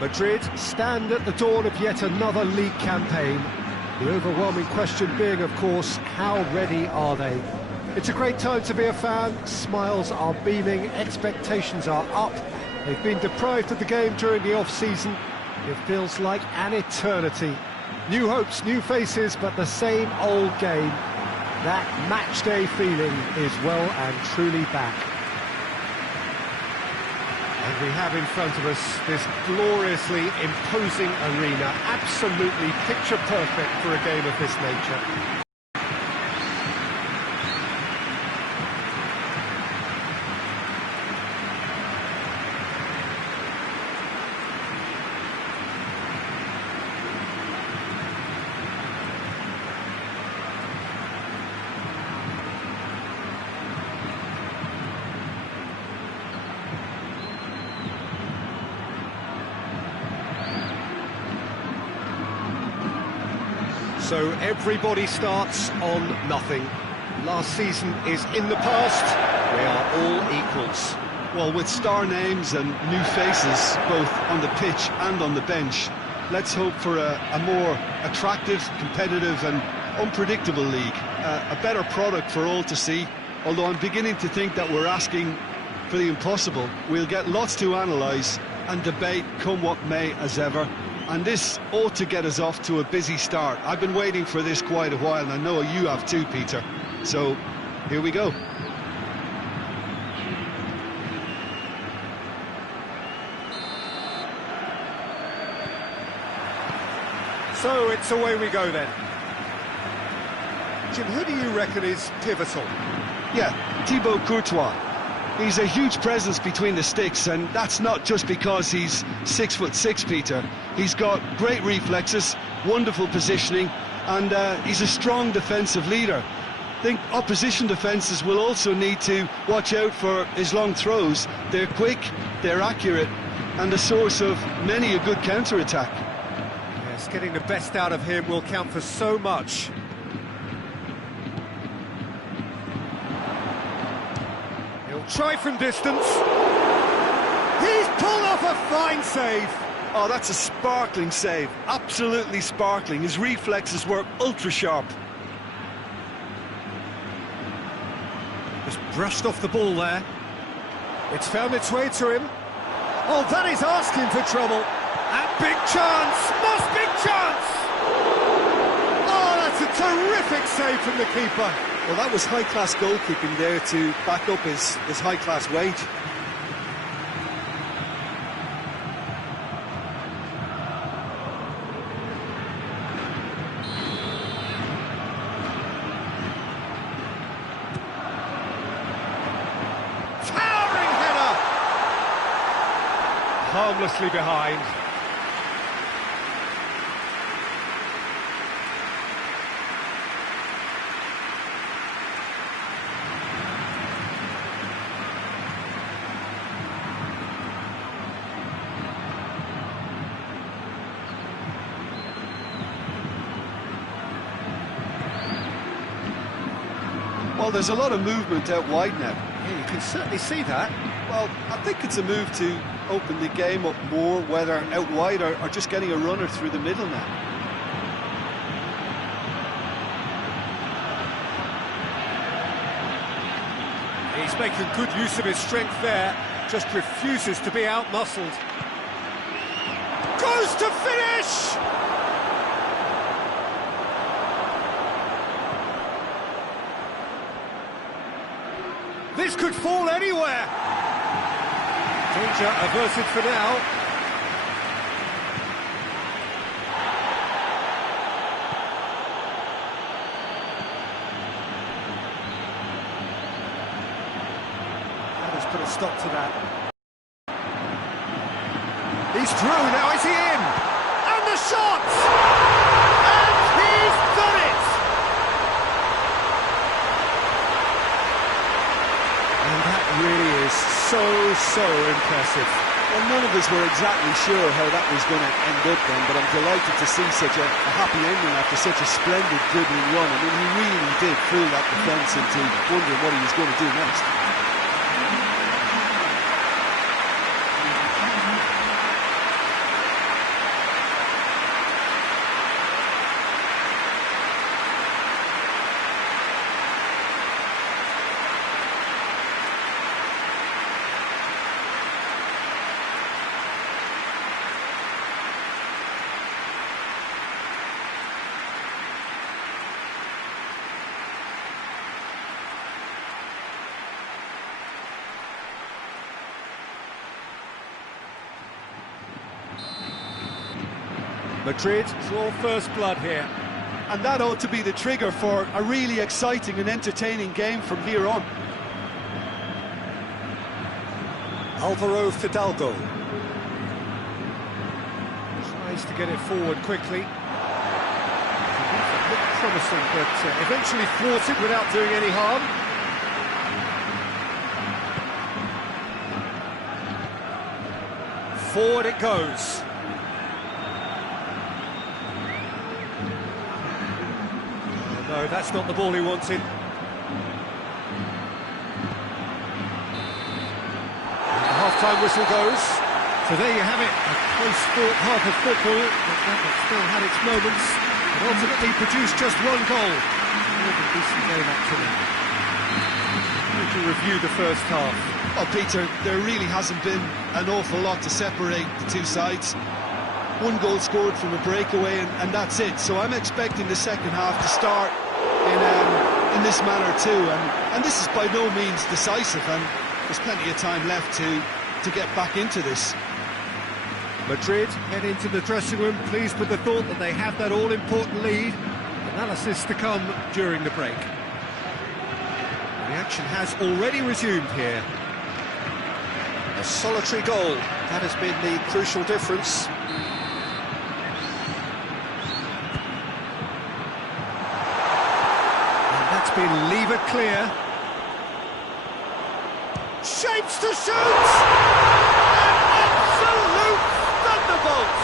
Madrid stand at the dawn of yet another league campaign. The overwhelming question being, of course, how ready are they? It's a great time to be a fan. Smiles are beaming, expectations are up. They've been deprived of the game during the off-season. It feels like an eternity. New hopes, new faces, but the same old game. That match-day feeling is well and truly back. And we have in front of us this gloriously imposing arena, absolutely picture perfect for a game of this nature. So everybody starts on nothing. Last season is in the past. We are all equals. Well, with star names and new faces, both on the pitch and on the bench, let's hope for a more attractive, competitive and unpredictable league. A better product for all to see, although I'm beginning to think that we're asking for the impossible. We'll get lots to analyse and debate, come what may, as ever. And this ought to get us off to a busy start. I've been waiting for this quite a while, and I know you have too, Peter. So, here we go. So, it's away we go then. Jim, who do you reckon is pivotal? Yeah, Thibaut Courtois. He's a huge presence between the sticks, and that's not just because he's 6'6", Peter. He's got great reflexes, wonderful positioning, and he's a strong defensive leader. I think opposition defences will also need to watch out for his long throws. They're quick, they're accurate, and a source of many a good counter-attack. Yes, getting the best out of him will count for so much. Try from distance. He's pulled off a fine save. Oh, that's a sparkling save. Absolutely sparkling. His reflexes were ultra-sharp. Just brushed off the ball there. It's found its way to him. Oh, that is asking for trouble. And big chance. Most big chance. Oh, that's a terrific save from the keeper. Well, that was high-class goalkeeping there to back up his high-class wage. Towering header! Harmlessly behind. Well, there's a lot of movement out wide now. Yeah, you can certainly see that. Well, I think it's a move to open the game up more, whether out wide or just getting a runner through the middle now. He's making good use of his strength there, just refuses to be out-muscled. Goes to finish! This could fall anywhere. Danger averted for now. That has put a stop to that. He's through, now is he in? And the shot! And he's done it! And that really is so impressive. Well, none of us were exactly sure how that was going to end up then, but I'm delighted to see such a happy ending after such a splendid dribbling run. I mean, he really did fool that defence into wondering what he was going to do next. Madrid draw first blood here. And that ought to be the trigger for a really exciting and entertaining game from here on. Alvaro Fidalgo tries to get it forward quickly. It looked promising, but eventually thwarted without doing any harm. Forward it goes. No, that's not the ball he wanted. Half-time whistle goes. So there you have it, a close-fought half of football, but that still had its moments, but ultimately produced just one goal. More than decent game, actually. We can review the first half. Well, Peter, there really hasn't been an awful lot to separate the two sides. One goal scored from a breakaway, and that's it. So I'm expecting the second half to start in this manner too, and this is by no means decisive, and there's plenty of time left to get back into this. Madrid head into the dressing room, pleased with the thought that they have that all-important lead. Analysis to come during the break. The action has already resumed here. A solitary goal, that has been the crucial difference. And that's been levered clear. Shapes to shoot! An absolute thunderbolt!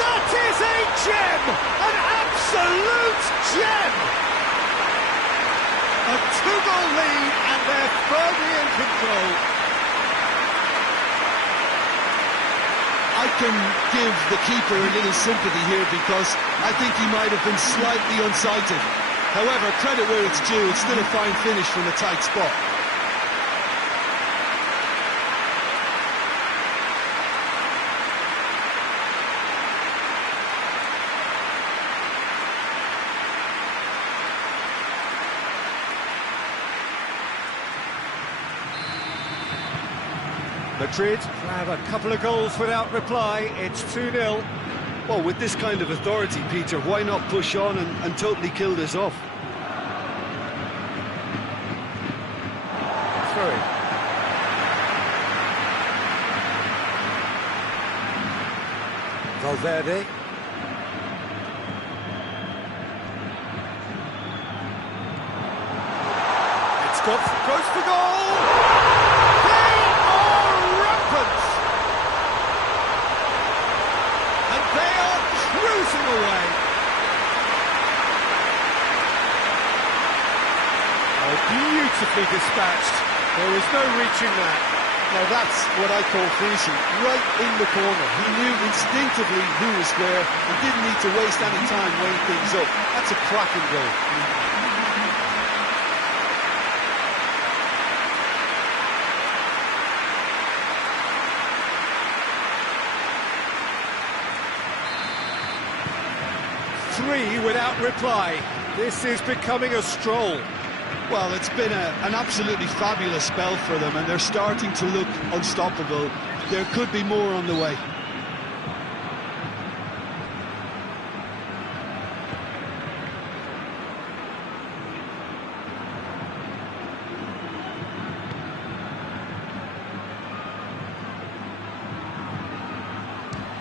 That is a gem! An absolute gem! A two-goal lead, and they're firmly in control. I can give the keeper a little sympathy here because I think he might have been slightly unsighted. However, credit where it's due, it's still a fine finish from a tight spot. Madrid have a couple of goals without reply. It's 2-0. Well, with this kind of authority, Peter, why not push on and totally kill this off? Through. Valverde. It's goes for goal! Cruising away. Oh, beautifully dispatched. There was no reaching that. Now that's what I call finishing, right in the corner. He knew instinctively who was where and didn't need to waste any time weighing things up. That's a cracking goal. 3 without reply. This is becoming a stroll. Well, it's been an absolutely fabulous spell for them, and they're starting to look unstoppable. There could be more on the way.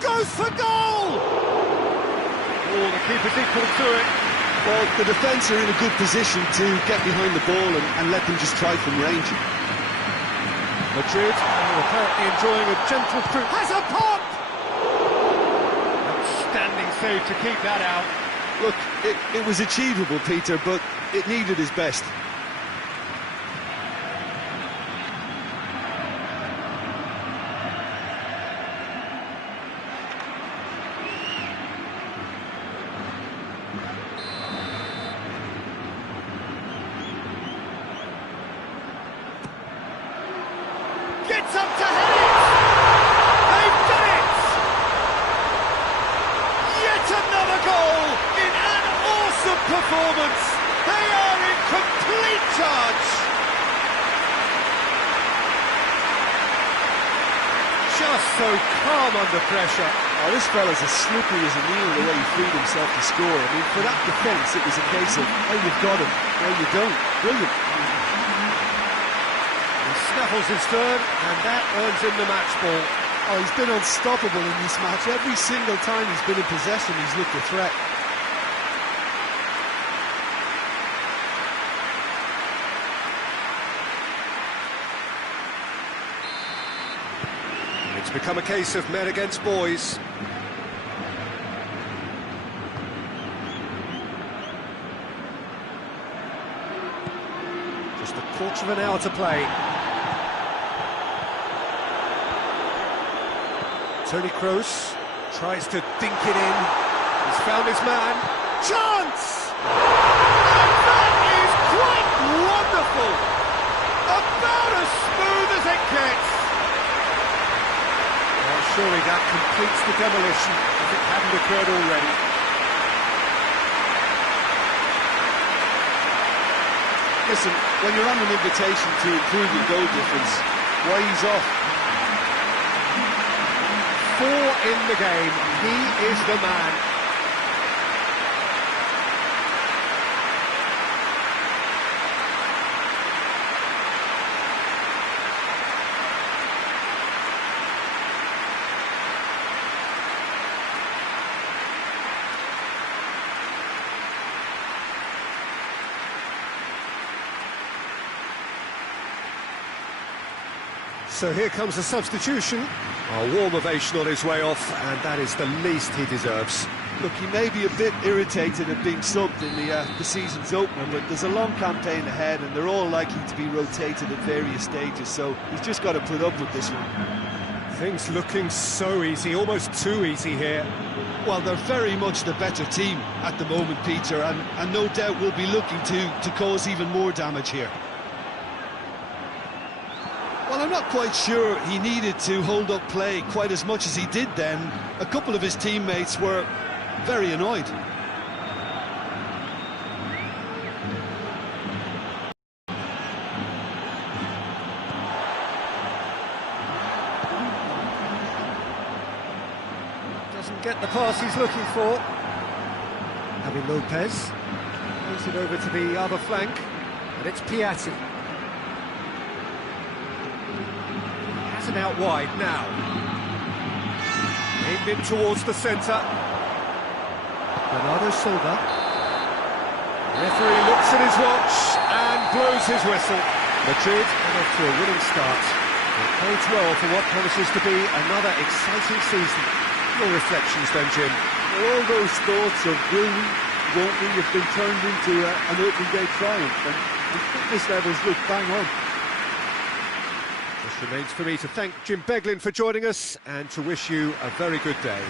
Goes for goal! Oh, the keeper's equal to it. Well, the defence are in a good position to get behind the ball and let them just try from range. Madrid apparently enjoying a gentle cruise. Has a pop! Outstanding save to keep that out. Look, it was achievable, Peter, but it needed his best. Gets up to head it! They've done it! Yet another goal in an awesome performance! They are in complete charge! Just so calm under pressure. Oh, this fella's as slippery as a needle the way he freed himself to score. I mean, for that defence, it was a case of, oh, you've got him, no, you don't. Brilliant. He snaffles his turn, and that earns him the match ball. Oh, he's been unstoppable in this match. Every single time he's been in possession, he's looked a threat. It's become a case of men against boys. Just a quarter of an hour to play. Toni Kroos tries to dink it in. He's found his man. Chance! And that is quite wonderful! About as smooth as it gets. Well, surely that completes the demolition if it hadn't occurred already. Listen, when you're on an invitation to improve your goal difference, why he's off? 4 in the game, he is the man. So here comes the substitution. A warm ovation on his way off, and that is the least he deserves. Look, he may be a bit irritated at being subbed in the season's opener, but there's a long campaign ahead, and they're all likely to be rotated at various stages, so he's just got to put up with this one. Things looking so easy, almost too easy here. Well, they're very much the better team at the moment, Peter, and no doubt will be looking to cause even more damage here. Well, I'm not quite sure he needed to hold up play quite as much as he did then. A couple of his teammates were very annoyed. Doesn't get the pass he's looking for. Javi Lopez moves it over to the other flank, and it's Piatti. Out wide now. Aimed in towards the centre. Bernardo Silva. Referee looks at his watch and blows his whistle. Madrid are off to a winning start. It bodes well for what promises to be another exciting season. Your reflections then, Jim? All those thoughts of will we, won't we, have been turned into an opening day triumph, and the fitness levels look bang on. Just remains for me to thank Jim Beglin for joining us and to wish you a very good day.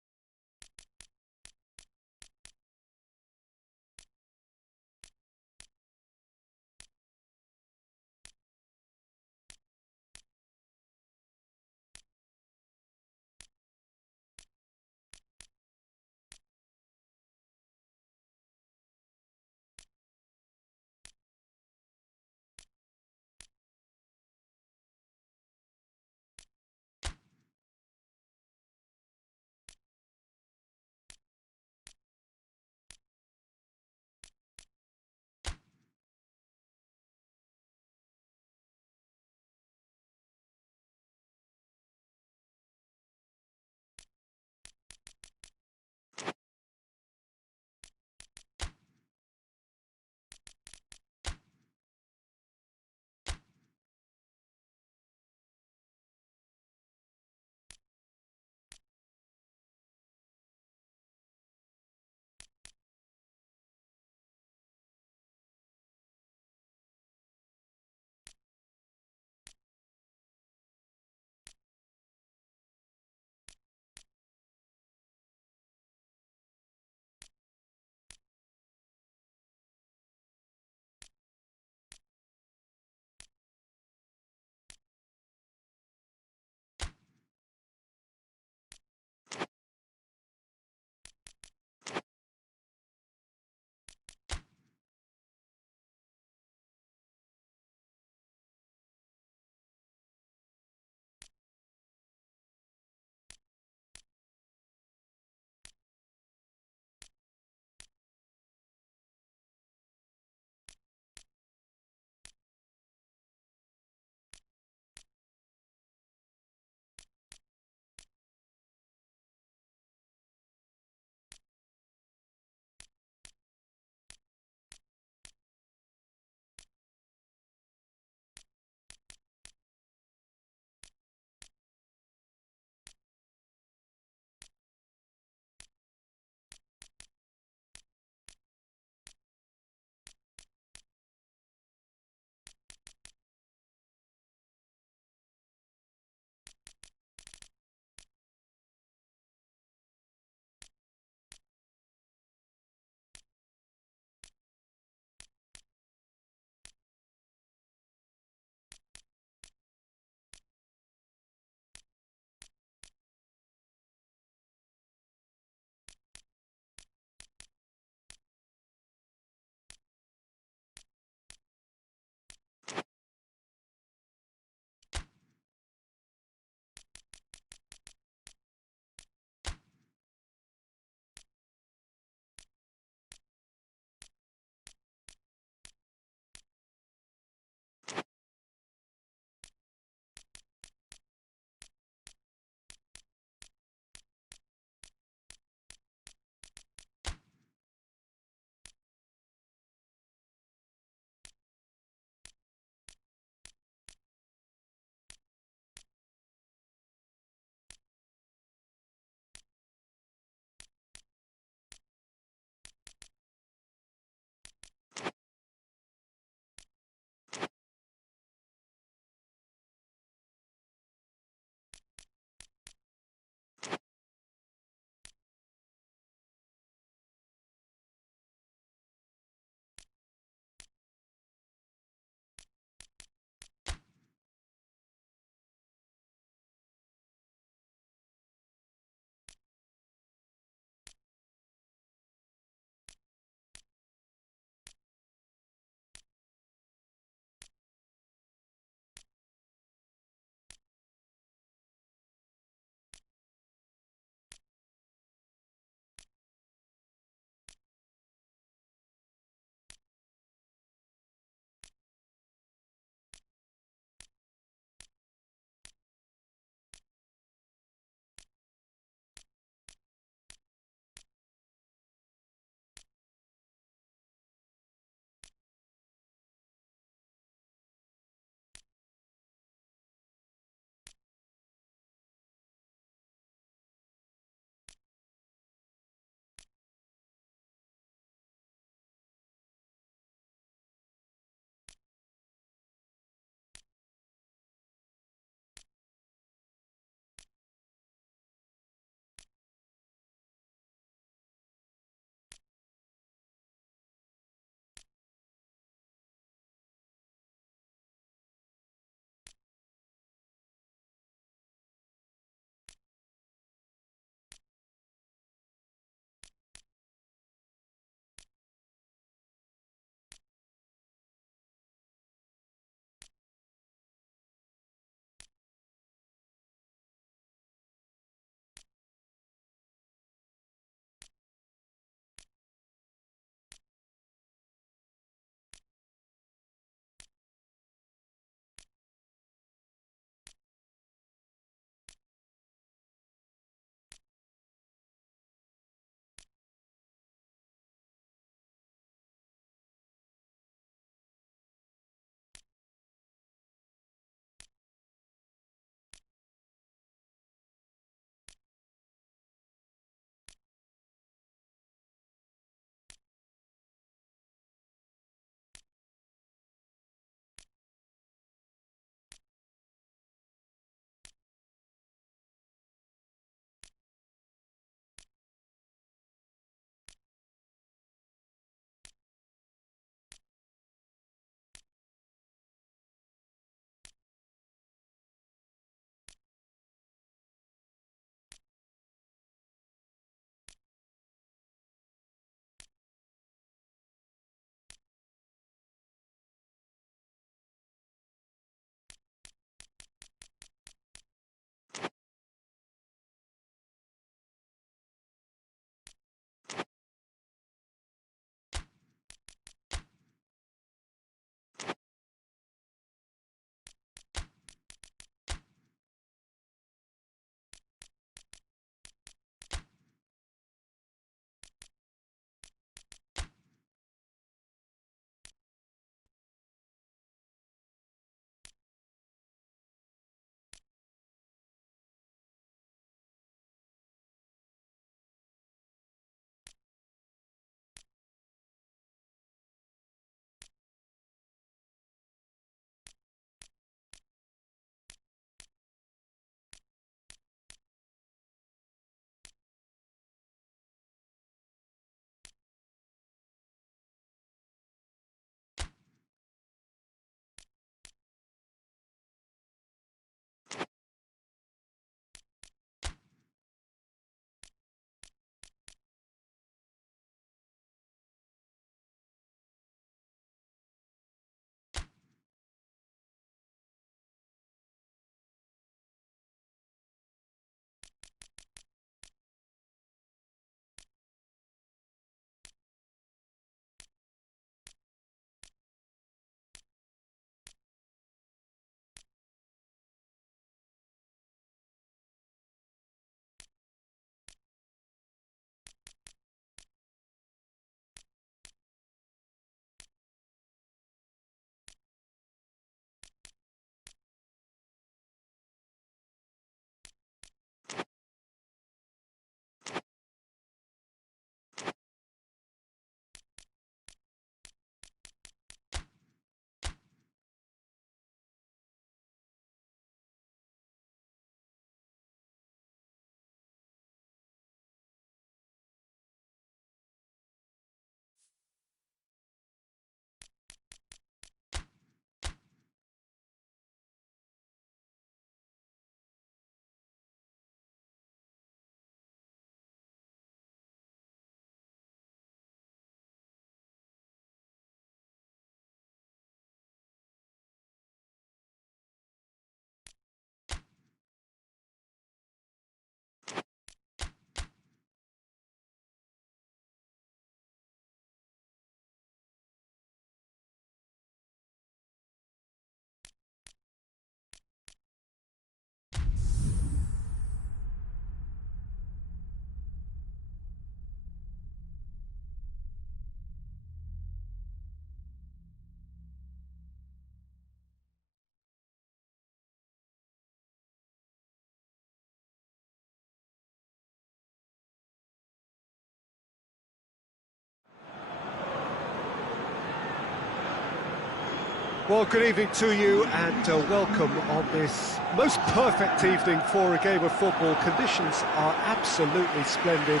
Well, good evening to you and welcome on this most perfect evening for a game of football. Conditions are absolutely splendid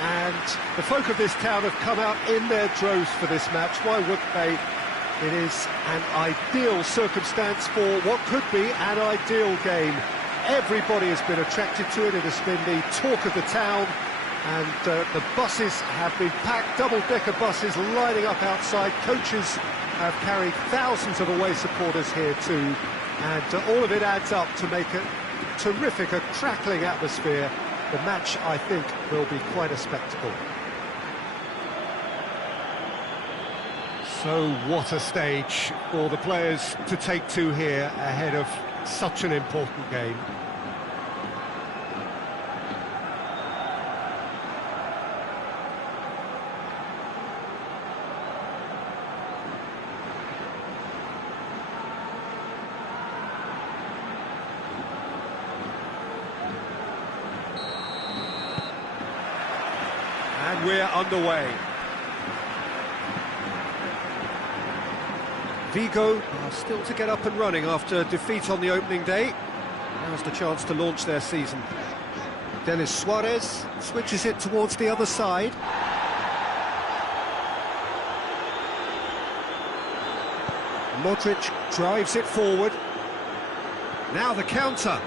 and the folk of this town have come out in their droves for this match. Why wouldn't they? It is an ideal circumstance for what could be an ideal game. Everybody has been attracted to it. It has been the talk of the town. And the buses have been packed, double-decker buses lining up outside. Coaches have carried thousands of away supporters here too. And all of it adds up to make a terrific, a crackling atmosphere. The match, I think, will be quite a spectacle. So what a stage for the players to take to here ahead of such an important game. And we're underway. Vigo are still to get up and running after defeat on the opening day. Now's the chance to launch their season. Denis Suarez switches it towards the other side. Modric drives it forward. Now the counter.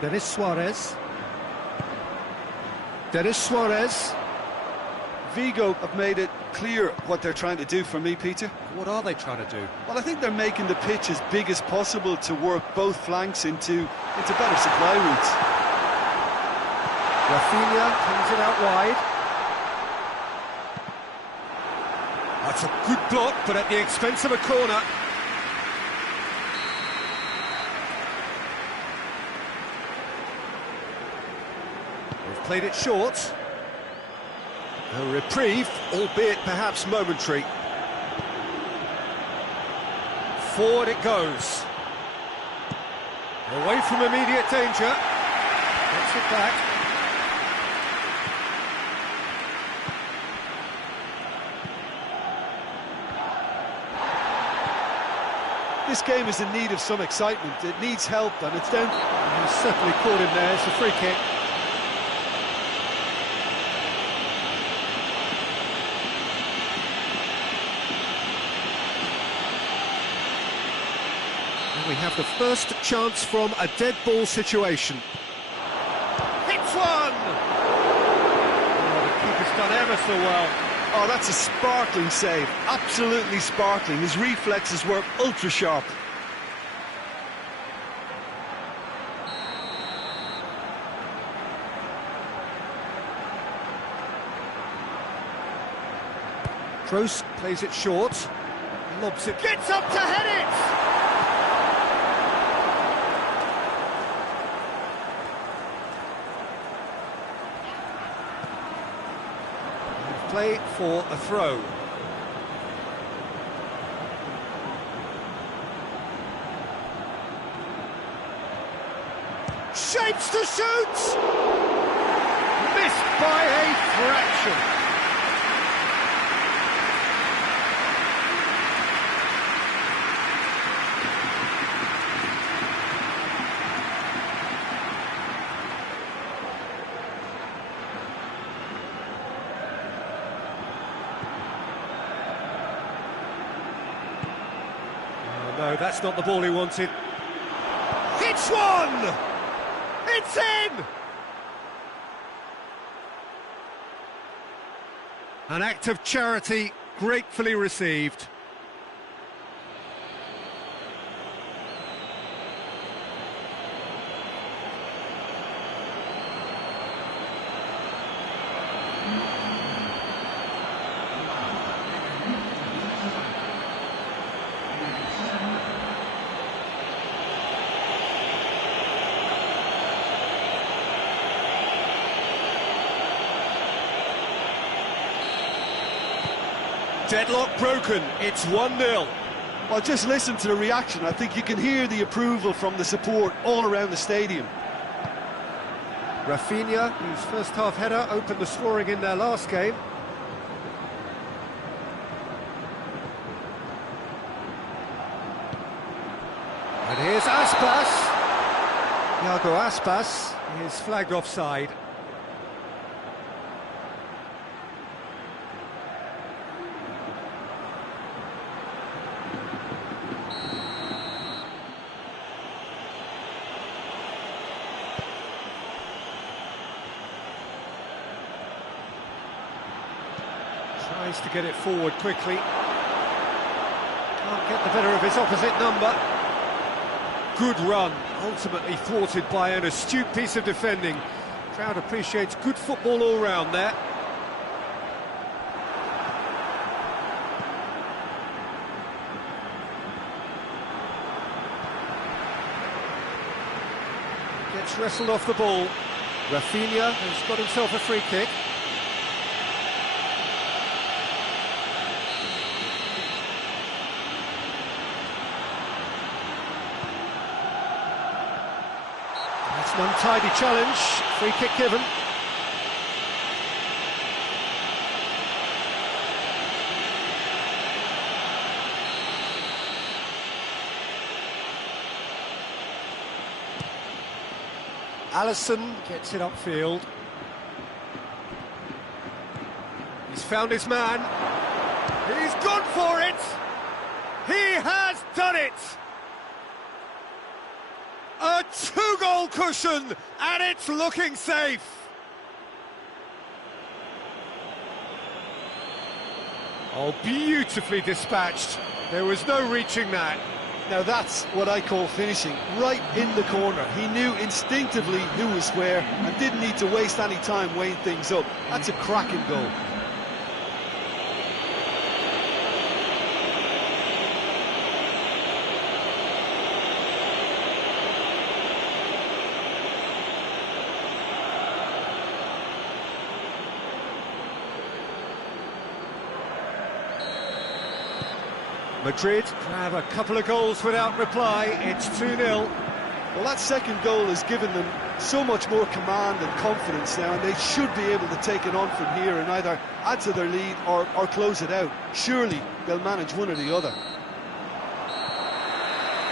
Denis Suarez. Denis Suarez. Vigo have made it clear what they're trying to do for me, Peter. What are they trying to do? Well, I think they're making the pitch as big as possible to work both flanks into better supply routes. Rafinha comes it out wide. That's a good block, but at the expense of a corner. They've played it short. A reprieve, albeit perhaps momentary. Forward it goes. Away from immediate danger. Gets it back. This game is in need of some excitement. It needs help, and it's down. He's certainly caught him there. It's a free kick. And we have the first chance from a dead ball situation. Hits one! Oh, the keeper's done ever so well. Oh, that's a sparkling save. Absolutely sparkling. His reflexes were ultra sharp. Kroos plays it short. Lobs it. Gets up to head it! Play for a throw. Shapes to shoot! Missed by a fraction. No, that's not the ball he wanted. Hits one! It's in! An act of charity gratefully received. Deadlock broken, it's 1-0. Well, just listen to the reaction. I think you can hear the approval from the support all around the stadium. Rafinha, whose first-half header opened the scoring in their last game. And here's Aspas. Iago Aspas is flagged offside. Tries to get it forward quickly. Can't get the better of his opposite number. Good run, ultimately thwarted by an astute piece of defending. Crowd appreciates good football all round there. Gets wrestled off the ball. Rafinha has got himself a free kick. It's an untidy challenge, free kick given. Alisson gets it upfield. He's found his man. He's gone for it! He has done it! A two-goal cushion, and it's looking safe. Oh, beautifully dispatched. There was no reaching that. Now that's what I call finishing, right in the corner. He knew instinctively who was where and didn't need to waste any time weighing things up. That's a cracking goal. Madrid have a couple of goals without reply. It's 2-0. Well, that second goal has given them so much more command and confidence now, and they should be able to take it on from here and either add to their lead or close it out. Surely they'll manage one or the other.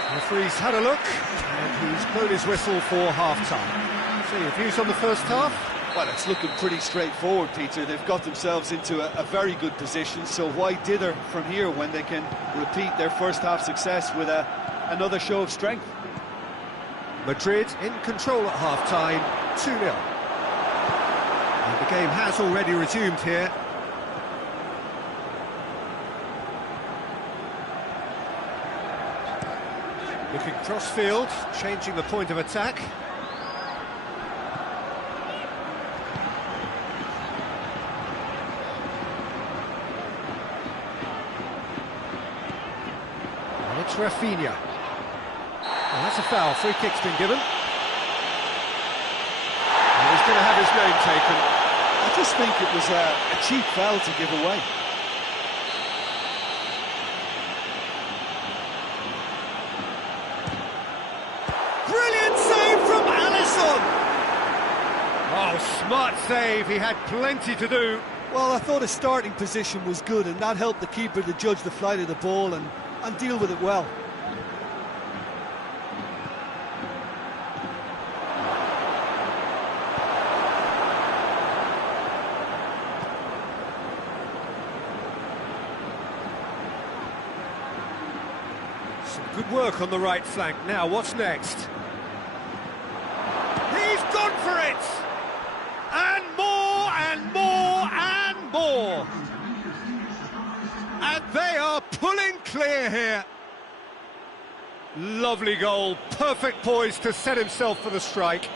The referee's had a look, and he's blown his whistle for half-time. So your views on the first half? Well, it's looking pretty straightforward, Peter. They've got themselves into a very good position, so why dither from here when they can repeat their first-half success with another show of strength? Madrid in control at half-time, 2-0. And the game has already resumed here. Looking cross-field, changing the point of attack. It's Rafinha. Oh, that's a foul. Free kick's been given. And he's going to have his name taken. I just think it was a cheap foul to give away. Brilliant save from Alisson! Oh, smart save. He had plenty to do. Well, I thought his starting position was good, and that helped the keeper to judge the flight of the ball and deal with it well. Some good work on the right flank. Now, what's next? He's gone for it! And more, and more, and more! And they are pulling clear here. Lovely goal, perfect poise to set himself for the strike.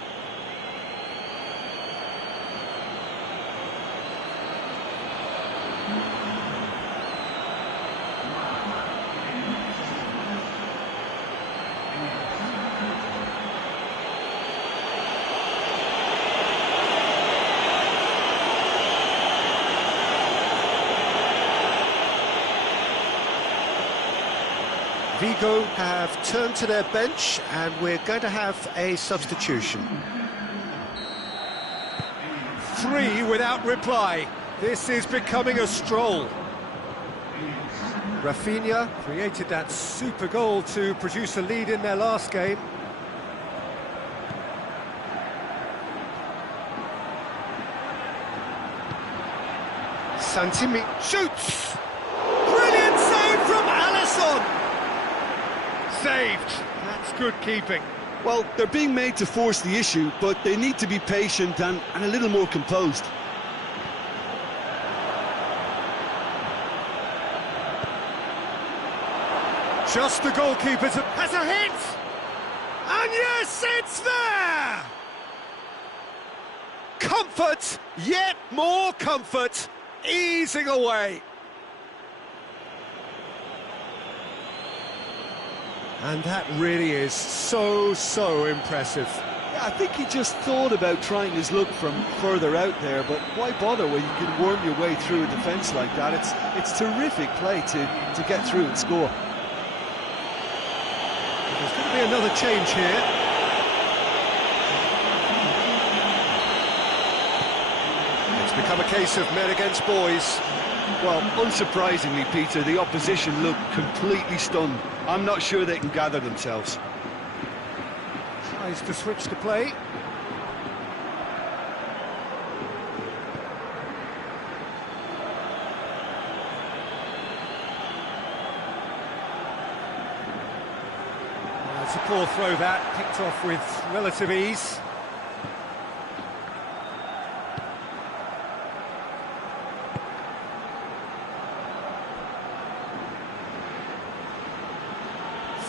Vigo have turned to their bench, and we're going to have a substitution. 3 without reply. This is becoming a stroll. Rafinha created that super goal to produce a lead in their last game. Santimi shoots! Brilliant save from Alisson! Saved. That's good keeping. Well, they're being made to force the issue, but they need to be patient and a little more composed. Just the goalkeeper has a hit! And yes, it's there! Comfort, yet more comfort, easing away. And that really is so impressive. Yeah, I think he just thought about trying his luck from further out there, but why bother when you can worm your way through a defence like that? It's terrific play to get through and score. There's going to be another change here. It's become a case of men against boys. Well, unsurprisingly, Peter, the opposition look completely stunned. I'm not sure they can gather themselves. Tries to switch the play. It's a poor throw that, picked off with relative ease.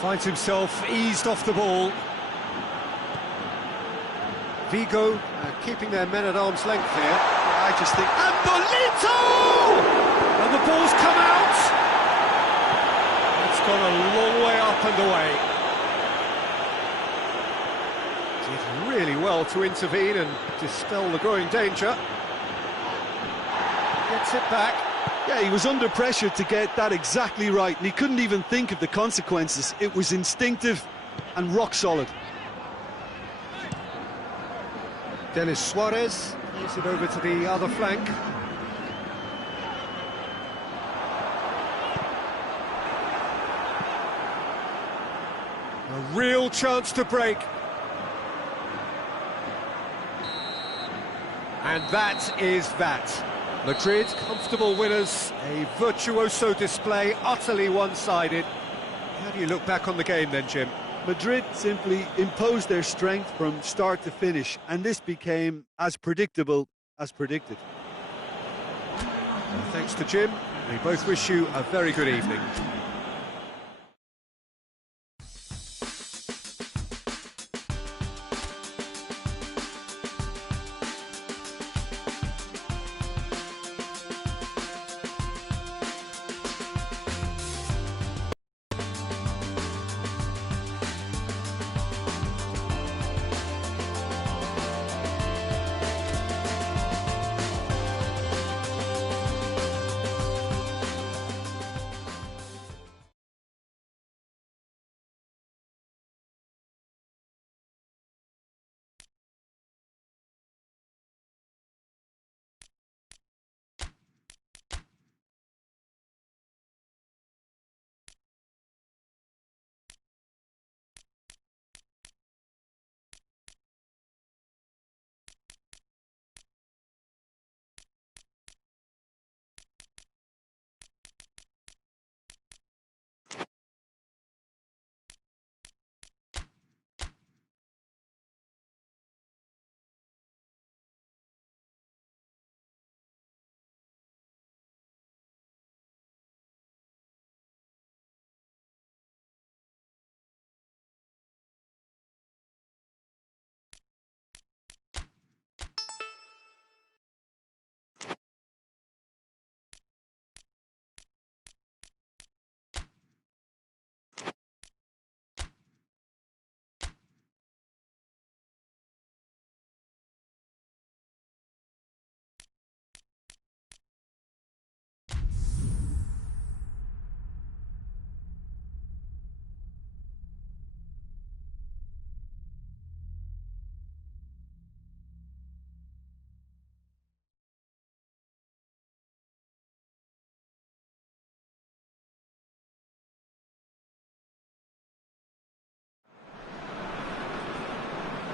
Finds himself eased off the ball. Vigo keeping their men at arm's length here. I just think... And Bolito! And the ball's come out! It's gone a long way up and away. Did really well to intervene and dispel the growing danger. Gets it back. Yeah, he was under pressure to get that exactly right, and he couldn't even think of the consequences. It was instinctive and rock solid. Denis Suarez plays it over to the other flank. A real chance to break. And that is that. Madrid, comfortable winners, a virtuoso display, utterly one-sided. How do you look back on the game then, Jim? Madrid simply imposed their strength from start to finish, and this became as predictable as predicted. Well, thanks to Jim. We both wish you a very good evening.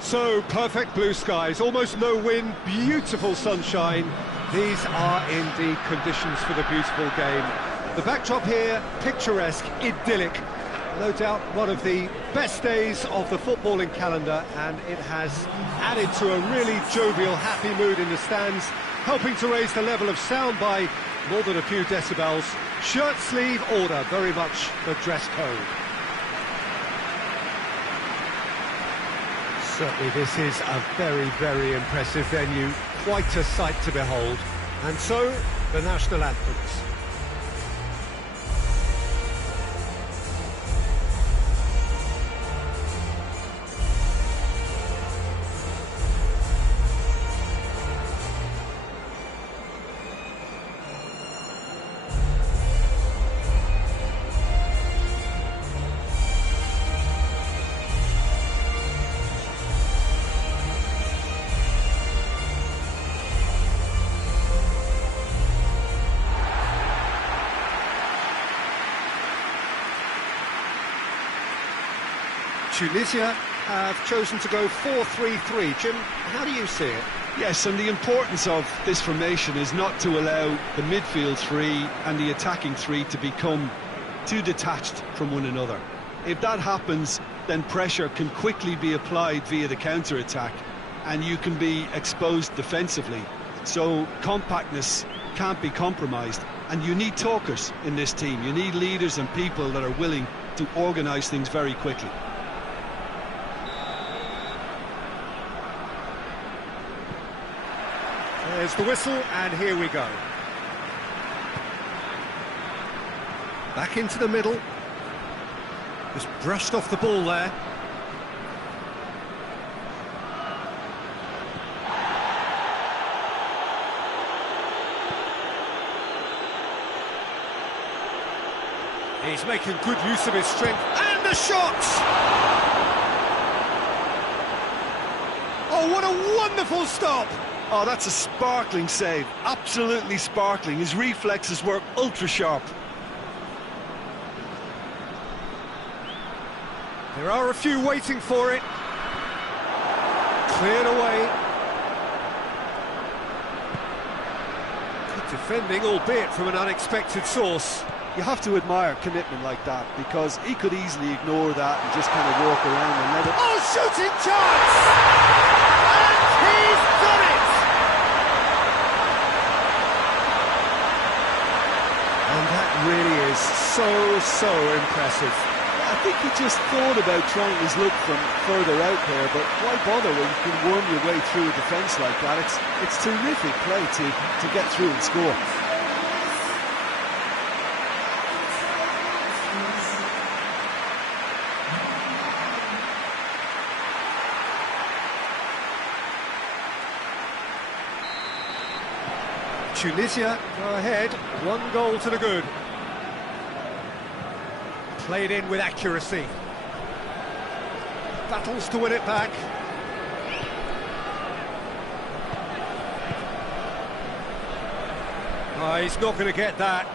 So, perfect blue skies, almost no wind, beautiful sunshine. These are indeed conditions for the beautiful game. The backdrop here, picturesque, idyllic. No doubt one of the best days of the footballing calendar, and it has added to a really jovial, happy mood in the stands, helping to raise the level of sound by more than a few decibels. Shirt sleeve order, very much the dress code. Certainly this is a very, very impressive venue, quite a sight to behold. And so, the national anthems. Tunisia have chosen to go 4-3-3. Jim, how do you see it? Yes, and the importance of this formation is not to allow the midfield three and the attacking three to become too detached from one another. If that happens, then pressure can quickly be applied via the counter-attack, and you can be exposed defensively. So compactness can't be compromised, and you need talkers in this team. You need leaders and people that are willing to organise things very quickly. There's the whistle, and here we go. Back into the middle. Just brushed off the ball there. He's making good use of his strength, and the shot! Oh, what a wonderful stop! Oh, that's a sparkling save, absolutely sparkling. His reflexes were ultra-sharp. There are a few waiting for it. Cleared away. Good defending, albeit from an unexpected source. You have to admire commitment like that, because he could easily ignore that and just kind of walk around and let it... Oh, shooting chance! And he's done it! And that really is so impressive. I think he just thought about trying his luck from further out there, but why bother when you can worm your way through a defence like that? It's terrific play to get through and score. Tunisia go ahead, 1 goal to the good. Played in with accuracy. Battles to win it back. Oh, he's not going to get that.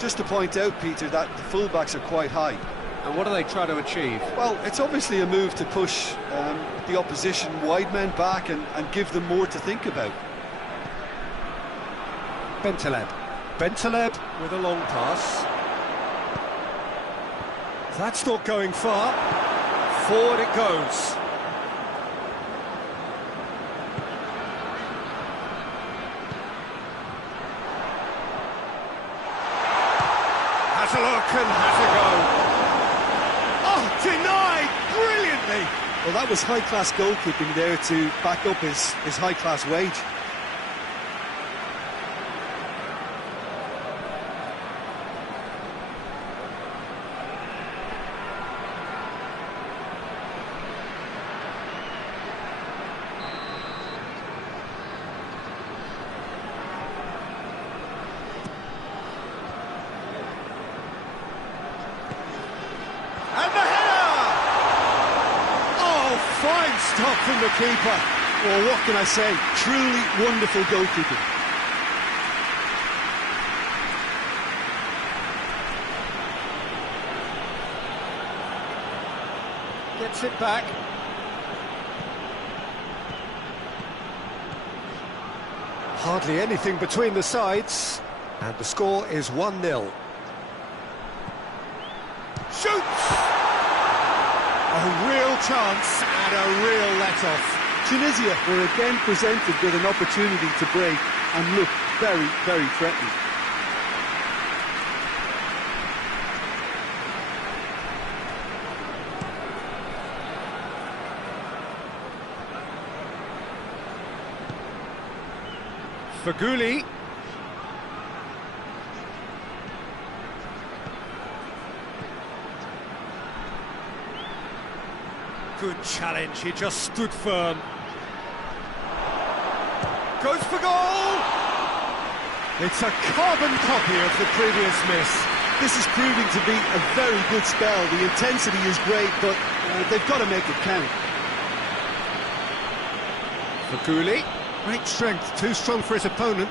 Just to point out, Peter, that the fullbacks are quite high. And what do they try to achieve? Well, it's obviously a move to push the opposition wide men back and give them more to think about. Bentaleb with a long pass. That's not going far. Forward it goes. Has a look and has a go. Oh, denied brilliantly. Well, that was high-class goalkeeping there to back up his high-class wage. And the header! Oh, fine stop from the keeper. Well, what can I say? Truly wonderful goalkeeping. Gets it back. Hardly anything between the sides, and the score is 1-0. Shoots! A real chance and a real let-off. Tunisia were again presented with an opportunity to break and look very, very threatening. Faguli. Good challenge, he just stood firm. Goes for goal! It's a carbon copy of the previous miss. This is proving to be a very good spell. The intensity is great, but they've got to make it count. Faguli. Great strength, too strong for his opponent.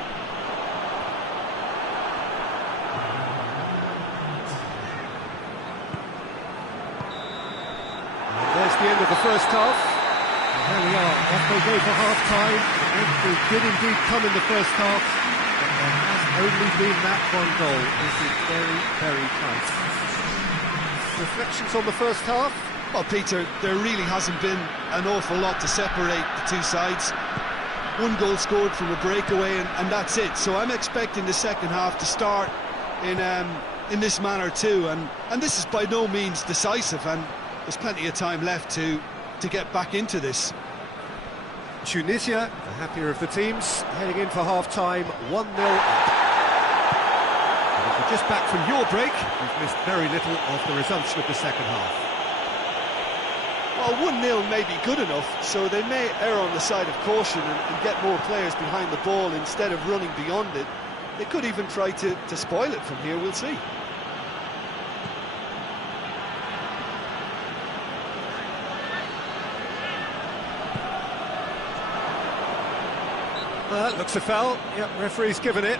And there's the end of the first half. And there we are, off they go for half-time. The entry did indeed come in the first half, but there has only been that one goal. This is very, very tight. Reflections on the first half? Well, Peter, there really hasn't been an awful lot to separate the two sides. One goal scored from a breakaway, and that's it. So I'm expecting the second half to start in this manner too. And this is by no means decisive, and there's plenty of time left to get back into this. Tunisia, the happier of the teams, heading in for half-time, 1-0 up. And if you're just back from your break, you've missed very little of the resumption of the second half. Well, 1-0 may be good enough, so they may err on the side of caution and get more players behind the ball instead of running beyond it. They could even try to spoil it from here, we'll see. Looks a foul. Yep, referee's given it.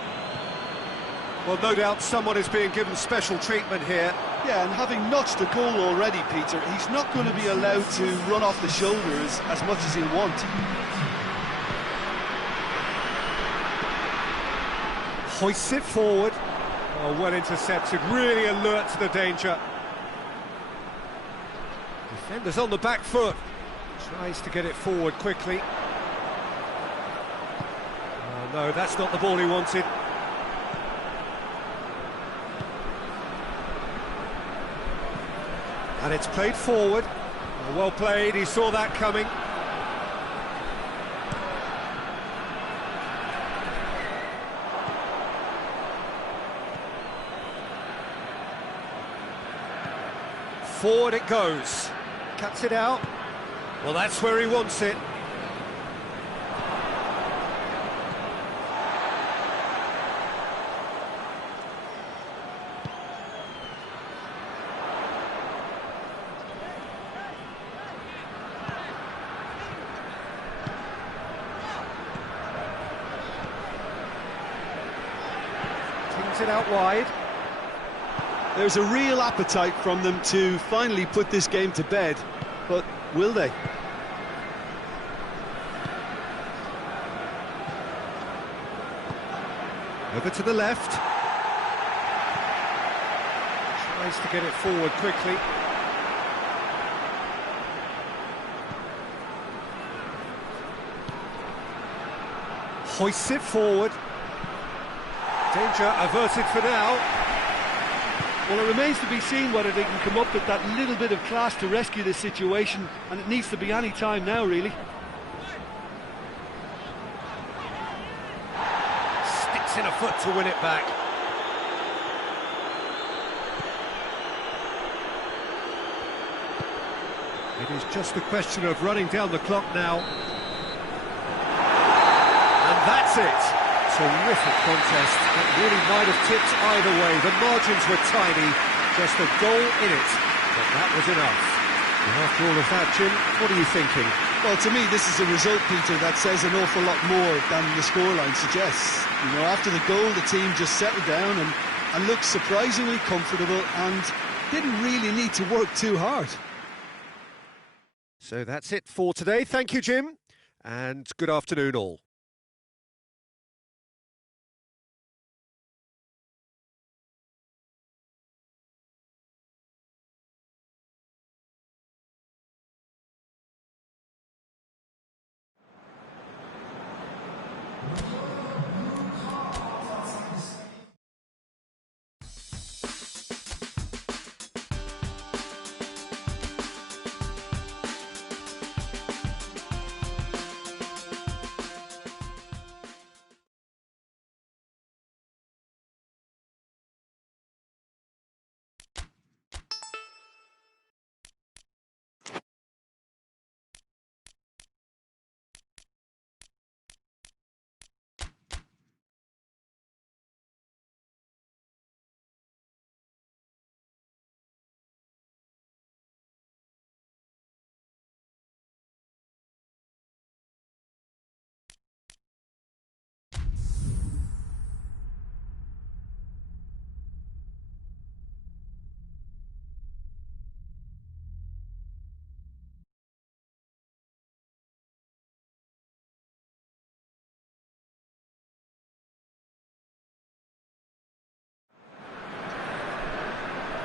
Well, no doubt someone is being given special treatment here. Yeah, and having notched a goal already, Peter, he's not going to be allowed to run off the shoulders as much as he'll want. Hoists it forward. Oh, well intercepted, really alert to the danger. Defender's on the back foot. Tries to get it forward quickly. Oh, no, that's not the ball he wanted. And it's played forward. Well played, he saw that coming. Forward it goes. Cuts it out. Well, that's where he wants it. It out wide. There's a real appetite from them to finally put this game to bed, but will they? Over to the left. Tries to get it forward quickly. Hoists it forward. Danger averted for now. Well, it remains to be seen whether they can come up with that little bit of class to rescue this situation, and it needs to be any time now, really. Sticks in a foot to win it back. It is just a question of running down the clock now. And that's it. Terrific contest. It really might have tipped either way. The margins were tiny, just a goal in it, but that was enough. And after all of that, Jim, what are you thinking? Well, to me, this is a result, Peter, that says an awful lot more than the scoreline suggests. You know, after the goal, the team just settled down and looked surprisingly comfortable and didn't really need to work too hard. So that's it for today. Thank you, Jim, and good afternoon all.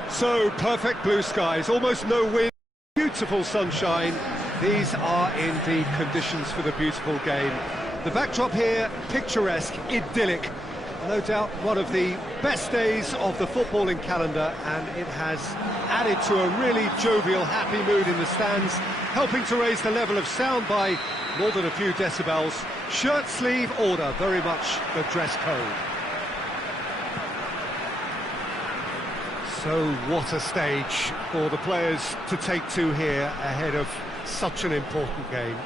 So, perfect blue skies, almost no wind, beautiful sunshine. These are indeed conditions for the beautiful game. The backdrop here, picturesque, idyllic. No doubt one of the best days of the footballing calendar, and it has added to a really jovial, happy mood in the stands, helping to raise the level of sound by more than a few decibels. Shirt sleeve order, very much the dress code. So what a stage for the players to take to here ahead of such an important game.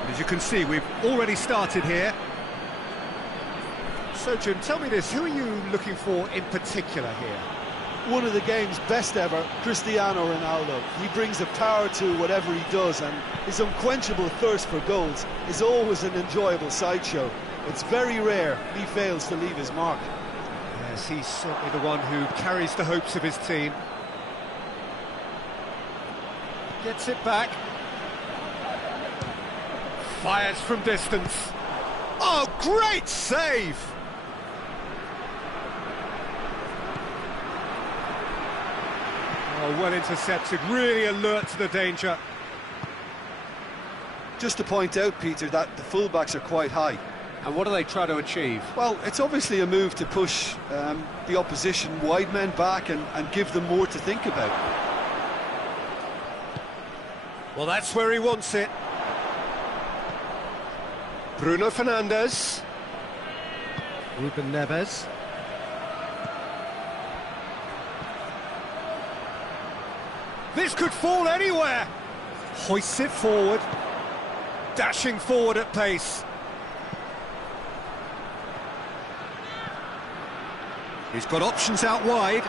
And as you can see, we've already started here. So Jim, tell me this, who are you looking for in particular here? One of the game's best ever, Cristiano Ronaldo. He brings a power to whatever he does, and his unquenchable thirst for goals is always an enjoyable sideshow. It's very rare he fails to leave his mark. Yes, he's certainly the one who carries the hopes of his team. Gets it back. Fires from distance. Oh, great save! Oh, well intercepted, really alert to the danger. Just to point out, Peter, that the fullbacks are quite high. And what do they try to achieve? Well, it's obviously a move to push the opposition wide men back and give them more to think about. Well, that's where he wants it. Bruno Fernandes. Ruben Neves. This could fall anywhere. Hoists it forward. Dashing forward at pace. He's got options out wide.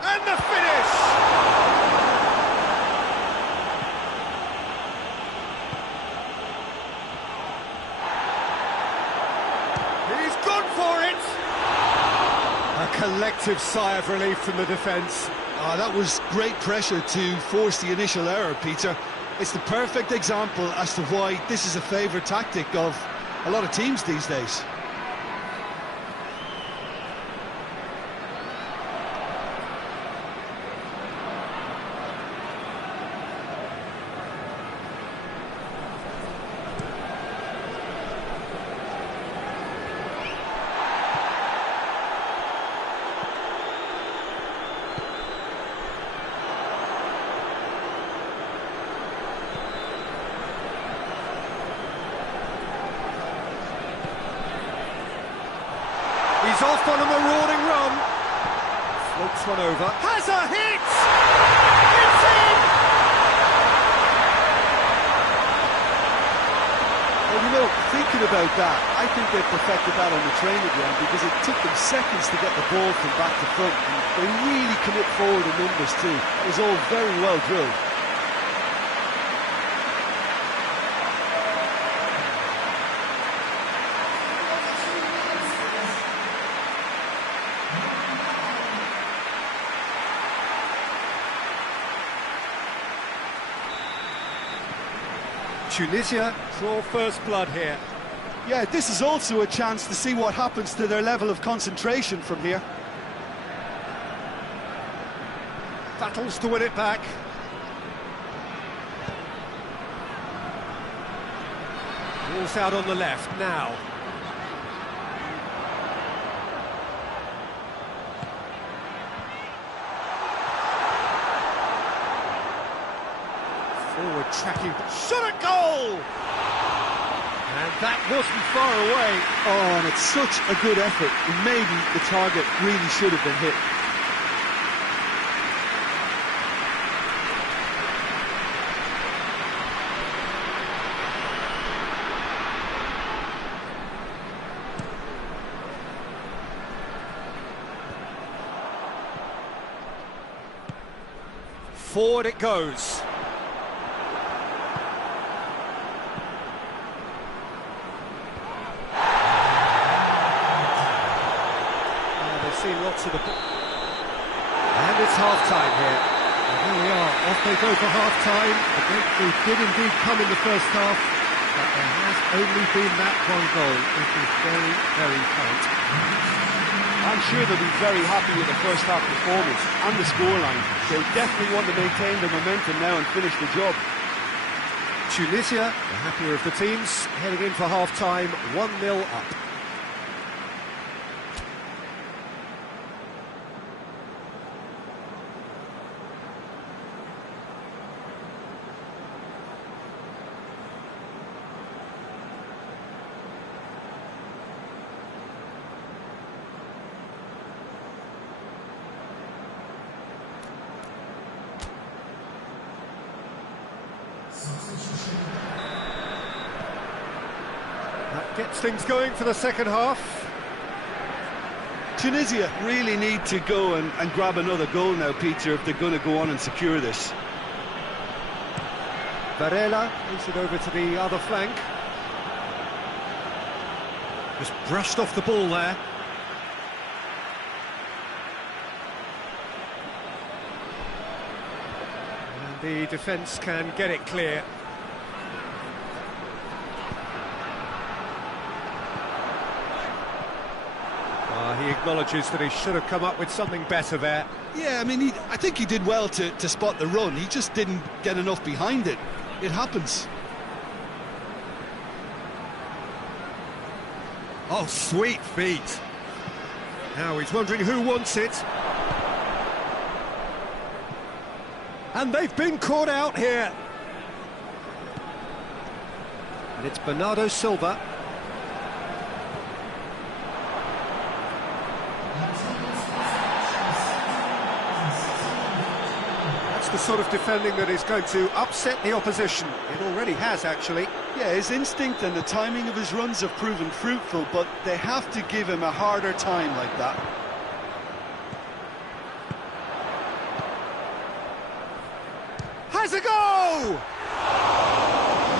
And the finish! He's gone for it! A collective sigh of relief from the defence. That was great pressure to force the initial error, Peter. It's the perfect example as to why this is a favourite tactic of a lot of teams these days. He's off on a marauding run. Floats one over. Has a hit! It's in! Well, you know, Well, thinking about that, I think they perfected that on the training ground because it took them seconds to get the ball from back to front. And they really commit forward in numbers too. It was all very well drilled. Tunisia draw first blood here. Yeah, this is also a chance to see what happens to their level of concentration from here. Battles to win it back. Ball's out on the left now. Forward tracking, shot at goal! And that wasn't far away. Oh, and it's such a good effort. And maybe the target really should have been hit. Forward it goes. Seen lots of the ball. And it's half-time here. And here we are, off they go for half-time. The breakthrough did indeed come in the first half, but there has only been that one goal. It is very, very tight. I'm sure they'll be very happy with the first half performance and the scoreline. They definitely want to maintain the momentum now and finish the job. Tunisia, the happier of the teams, heading in for half-time, 1-0 up. That gets things going for the second half. Tunisia really need to go and grab another goal now, Peter, if they're going to go on and secure this. Varela moves it over to the other flank. Just brushed off the ball there. And the defence can get it clear. He acknowledges that he should have come up with something better there. Yeah, I mean, I think he did well to spot the run. He just didn't get enough behind it. It happens. Oh, sweet feet. Now he's wondering who wants it. And they've been caught out here. And it's Bernardo Silva. The sort of defending that is going to upset the opposition. It already has, actually. Yeah, his instinct and the timing of his runs have proven fruitful, but they have to give him a harder time like that. Has a go!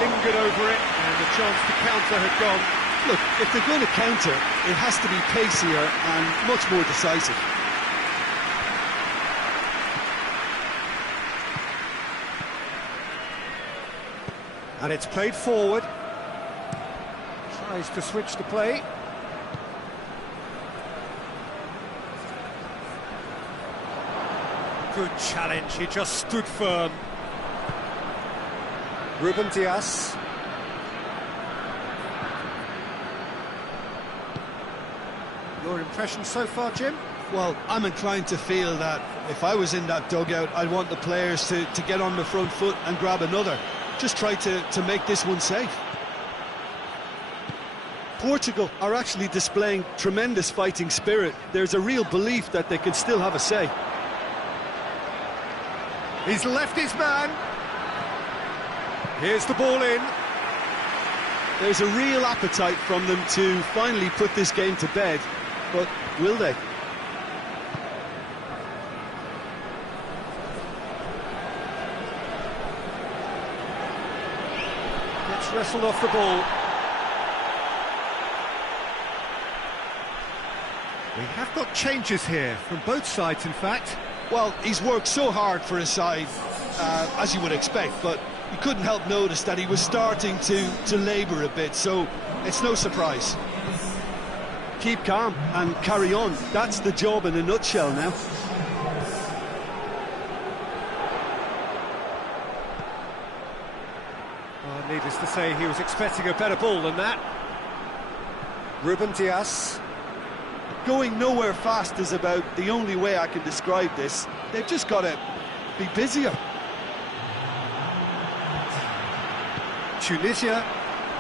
Lingered over it, and the chance to counter had gone. Look, if they're going to counter, it has to be pacier and much more decisive. And it's played forward. Tries to switch the play. Good challenge, he just stood firm. Ruben Dias. Your impression so far, Jim? Well, I'm inclined to feel that if I was in that dugout, I'd want the players to get on the front foot and grab another. Just try to make this one safe. Portugal are actually displaying tremendous fighting spirit. There's a real belief that they can still have a say. He's left his man. Here's the ball in. There's a real appetite from them to finally put this game to bed, but will they? Gets wrestled off the ball. We have got changes here, from both sides in fact. Well, he's worked so hard for his side, as you would expect, but you couldn't help notice that he was starting to labour a bit, so it's no surprise. Keep calm and carry on. That's the job in a nutshell now. Well, needless to say, he was expecting a better ball than that. Ruben Dias. Going nowhere fast is about the only way I can describe this. They've just got to be busier. Tunisia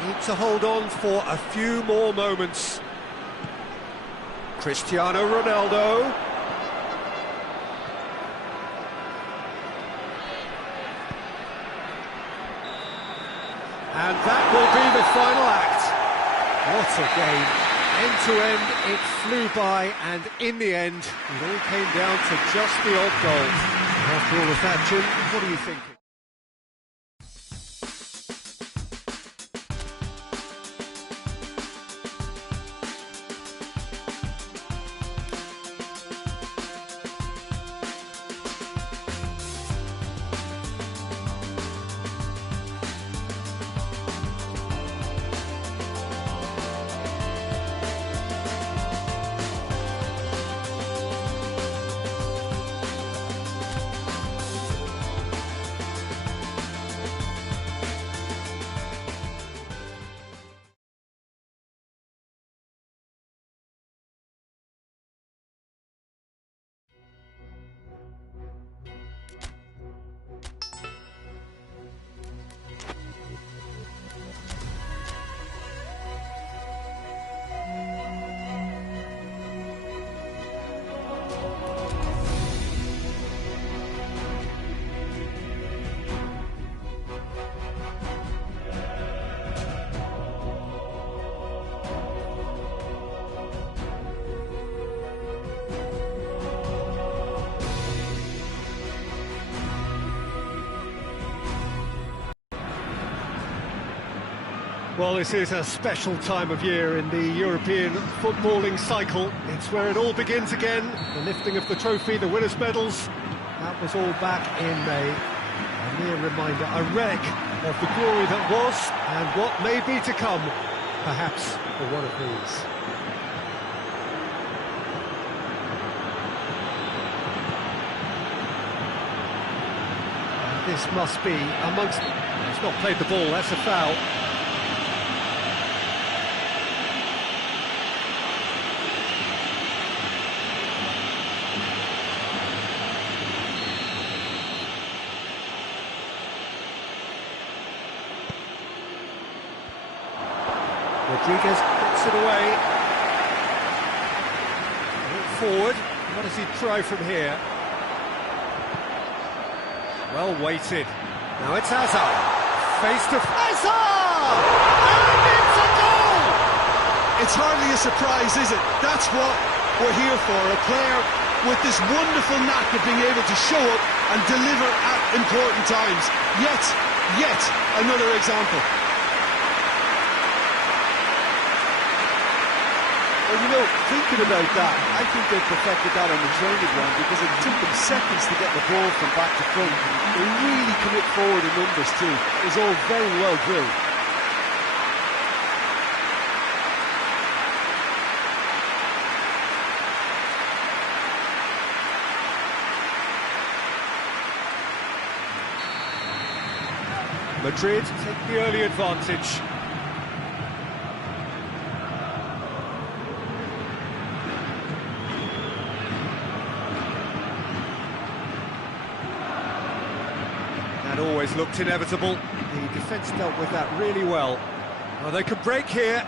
need to hold on for a few more moments. Cristiano Ronaldo. And that will be the final act. What a game. End to end, it flew by, and in the end, it all came down to just the odd goal. After all of that, Jim, what are you thinking? Well, this is a special time of year in the European footballing cycle. It's where it all begins again. The lifting of the trophy, the winners' medals. That was all back in May. A mere reminder, a relic of the glory that was and what may be to come, perhaps for one of these. This must be amongst... He's not played the ball, that's a foul. Rodriguez gets it away. Forward. What does he try from here? Well weighted. Now it's Hazard. Face to Hazard! And it's a goal! It's hardly a surprise, is it? That's what we're here for. A player with this wonderful knack of being able to show up and deliver at important times. Yet another example. Well, you know, thinking about that, I think they perfected that on the training ground because it took them seconds to get the ball from back to front. They really commit forward in numbers too. It was all very well drilled. Madrid take the early advantage. That always looked inevitable. The defence dealt with that really well. Well, they could break here.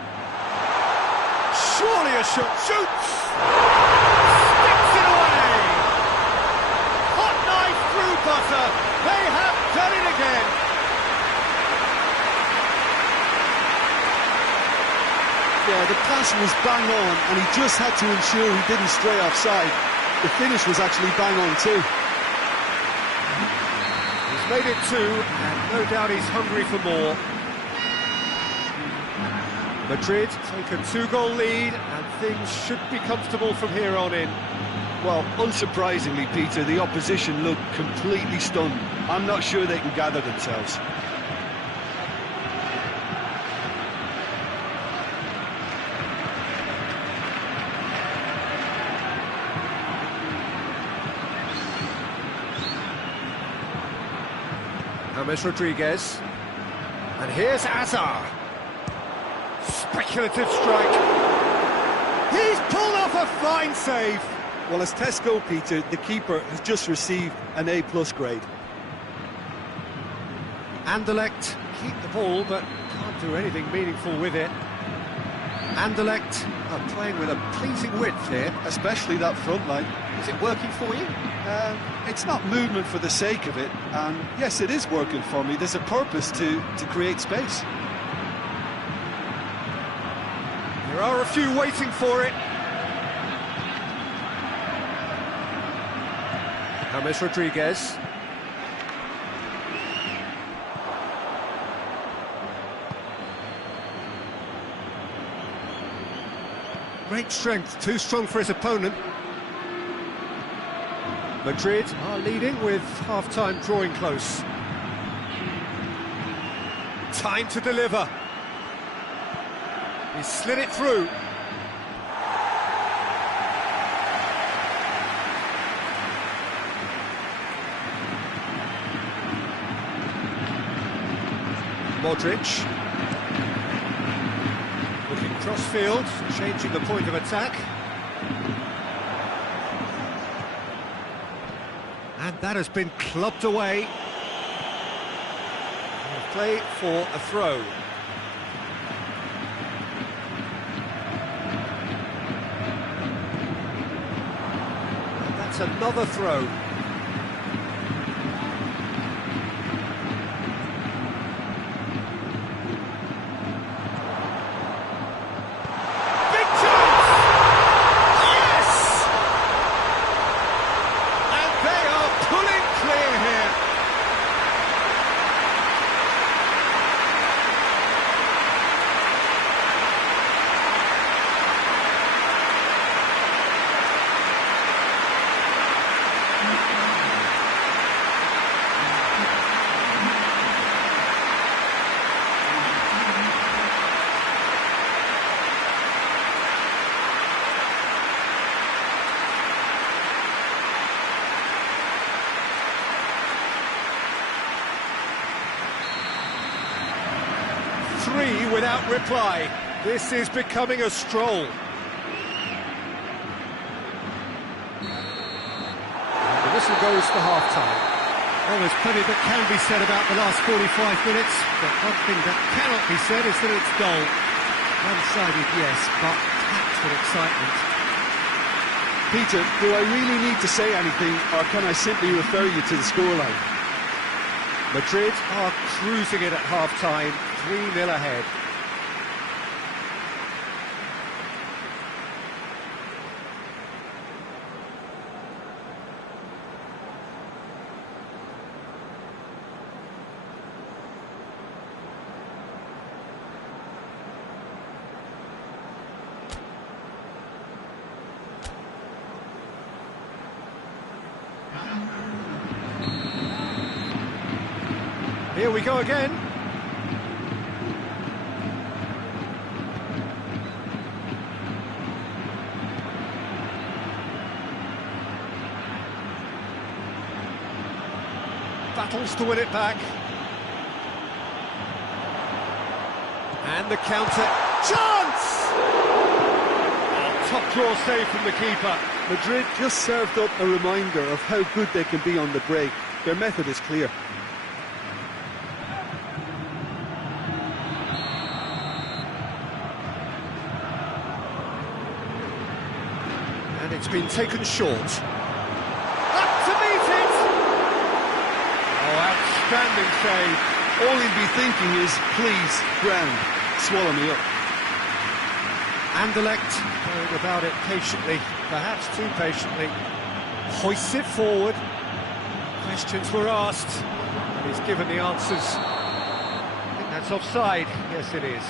Surely a shot. Shoots! Sticks it away! Hot knife through butter. They have done it again. Yeah, the pass was bang on, and he just had to ensure he didn't stray offside. The finish was actually bang on too. He's made it 2, and no doubt he's hungry for more. Madrid take a 2-goal lead, and things should be comfortable from here on in. Well, unsurprisingly, Peter, the opposition look completely stunned. I'm not sure they can gather themselves. James Rodriguez. And here's Azar. Speculative strike. He's pulled off a fine save. Well, as Tesco, Peter, the keeper has just received an A+ grade. Anderlecht keep the ball, but can't do anything meaningful with it. Anderlecht are playing with a pleasing width here. Especially that front line. Is it working for you? It's not movement for the sake of it, and yes, it is working for me. There's a purpose to create space. There are a few waiting for it. James Rodriguez. Great strength, too strong for his opponent. Madrid are leading with half-time drawing close. Time to deliver. He slid it through. Modric. Looking cross-field, changing the point of attack. And that has been clubbed away. Play for a throw. And that's another throw. Without reply. This is becoming a stroll. The whistle goes for half-time. Well, there's plenty that can be said about the last 45 minutes, but one thing that cannot be said is that it's dull. One-sided, yes, but packed with excitement. Peter, do I really need to say anything, or can I simply refer you to the scoreline? Madrid are cruising it at half-time, 3-0 ahead. Here we go again. Battles to win it back. And the counter. Chance! Oh, top draw save from the keeper. Madrid just served up a reminder of how good they can be on the break. Their method is clear. And it's been taken short. Up to meet it! Oh, outstanding save. All he'd be thinking is, please, ground, swallow me up. Anderlecht going about it patiently, perhaps too patiently. Hoists it forward. Questions were asked, and he's given the answers. I think that's offside. Yes, it is.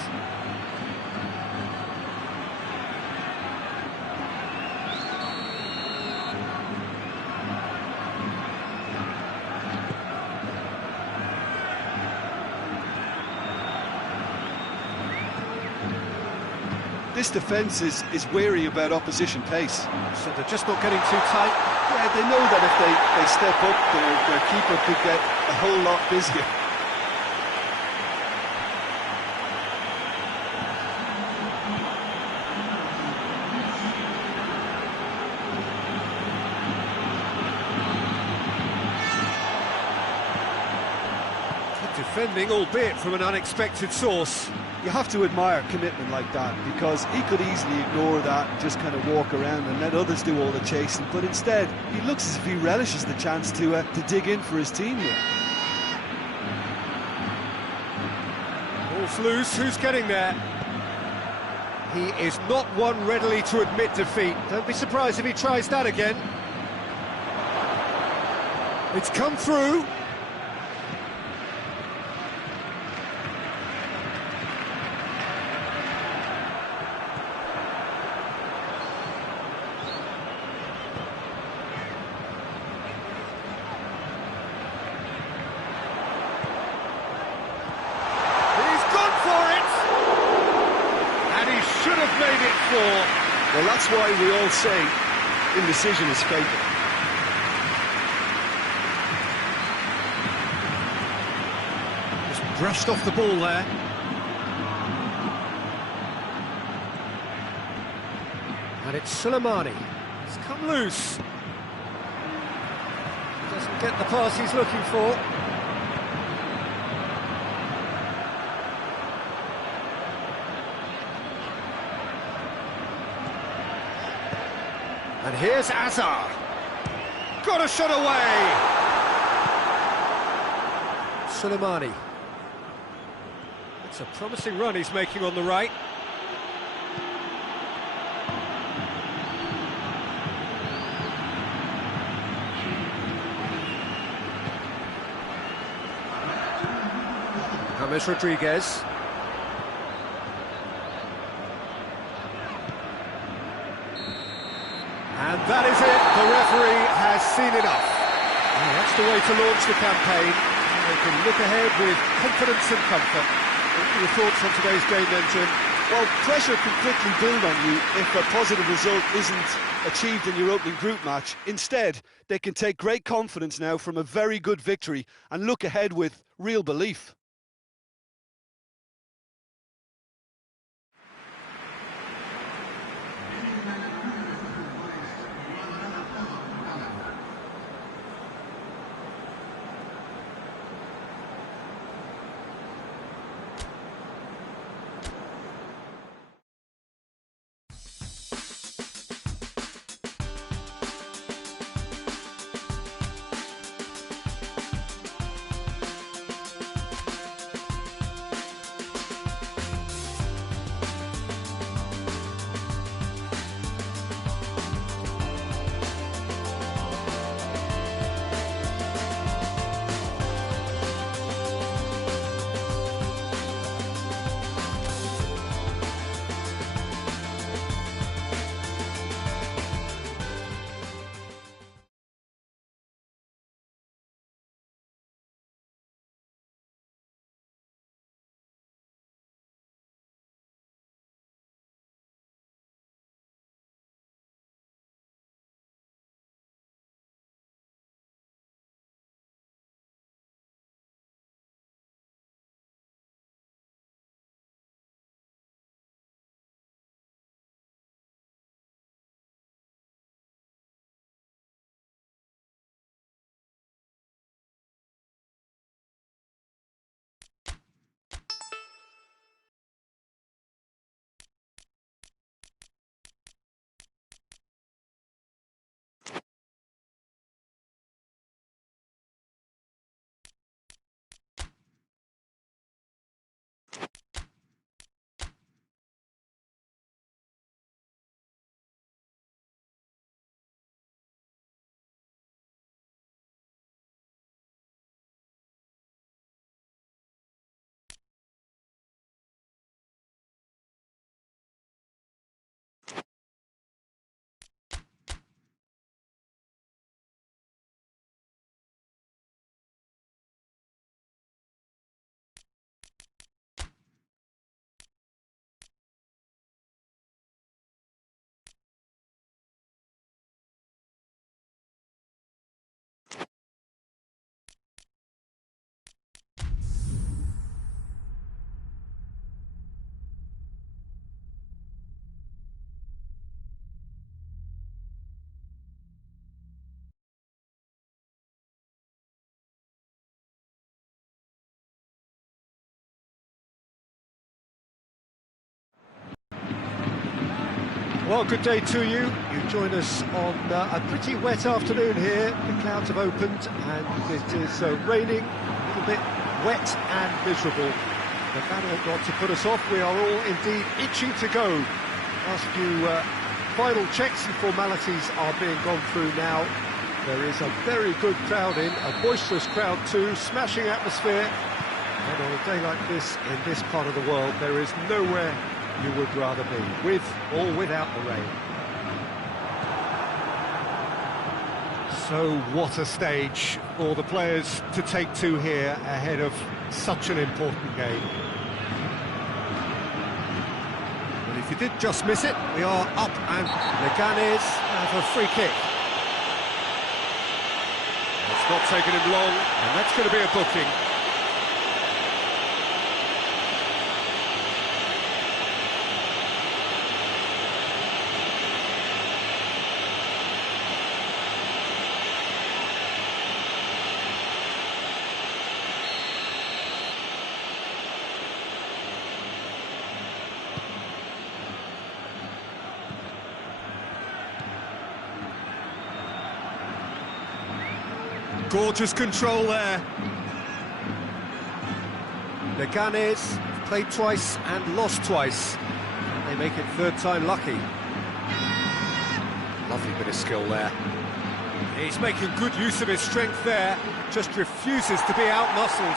This defence is wary about opposition pace. So they're just not getting too tight. Yeah, they know that if they step up, their keeper could get a whole lot busier. Good defending, albeit from an unexpected source. You have to admire commitment like that, because he could easily ignore that and just kind of walk around and let others do all the chasing, but instead he looks as if he relishes the chance to dig in for his team here. Ball's loose, who's getting there? He is not one readily to admit defeat. Don't be surprised if he tries that again. It's come through. Should have made it 4. Well, that's why we all say indecision is fatal. Just brushed off the ball there. And it's Soleimani. It's come loose. Doesn't get the pass he's looking for. And here's Azar. Got a shot away! Soleimani. It's a promising run he's making on the right. James Rodriguez. And that is it, the referee has seen enough. Well, that's the way to launch the campaign. They can look ahead with confidence and comfort. What are your thoughts on today's game then, Jim? Well, pressure can quickly build on you if a positive result isn't achieved in your opening group match. Instead, they can take great confidence now from a very good victory and look ahead with real belief. Well, good day to you. You join us on a pretty wet afternoon here. The clouds have opened and it is raining, a little bit wet and miserable. But that ought not to put us off. We are all indeed itching to go. Last few final checks and formalities are being gone through now. There is a very good crowd in, a boisterous crowd too, smashing atmosphere. And on a day like this, in this part of the world, there is nowhere you would rather be, with or without the rain. So what a stage for the players to take to here ahead of such an important game. And if you did just miss it, we are up and Leganes have a free kick. It's not taken him long, and that's going to be a booking. Gorgeous control there. Leganes played twice and lost twice. They make it third time lucky. Lovely bit of skill there. He's making good use of his strength there. Just refuses to be out-muscled.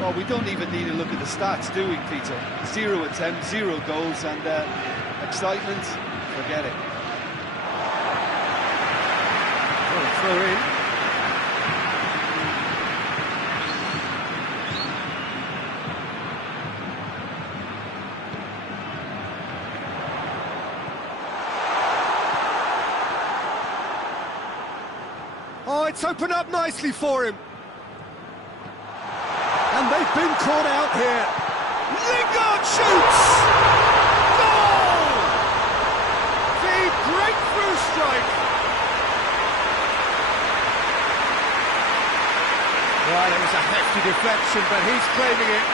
Well, we don't even need to look at the stats, do we, Peter? 0 attempts, 0 goals, and excitement, forget it. Well, a throw in. Oh, it's opened up nicely for him. And they've been caught out here. Lingard shoots! Goal! The breakthrough strike. Well, it was a hefty deflection, but he's claiming it.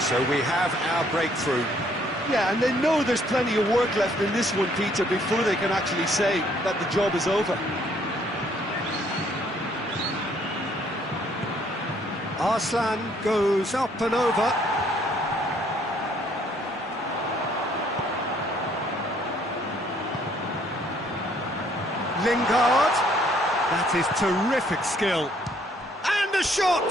So we have our breakthrough. Yeah, and they know there's plenty of work left in this one, Peter, before they can actually say that the job is over. Arslan goes up and over. Lingard. That is terrific skill. And a shot!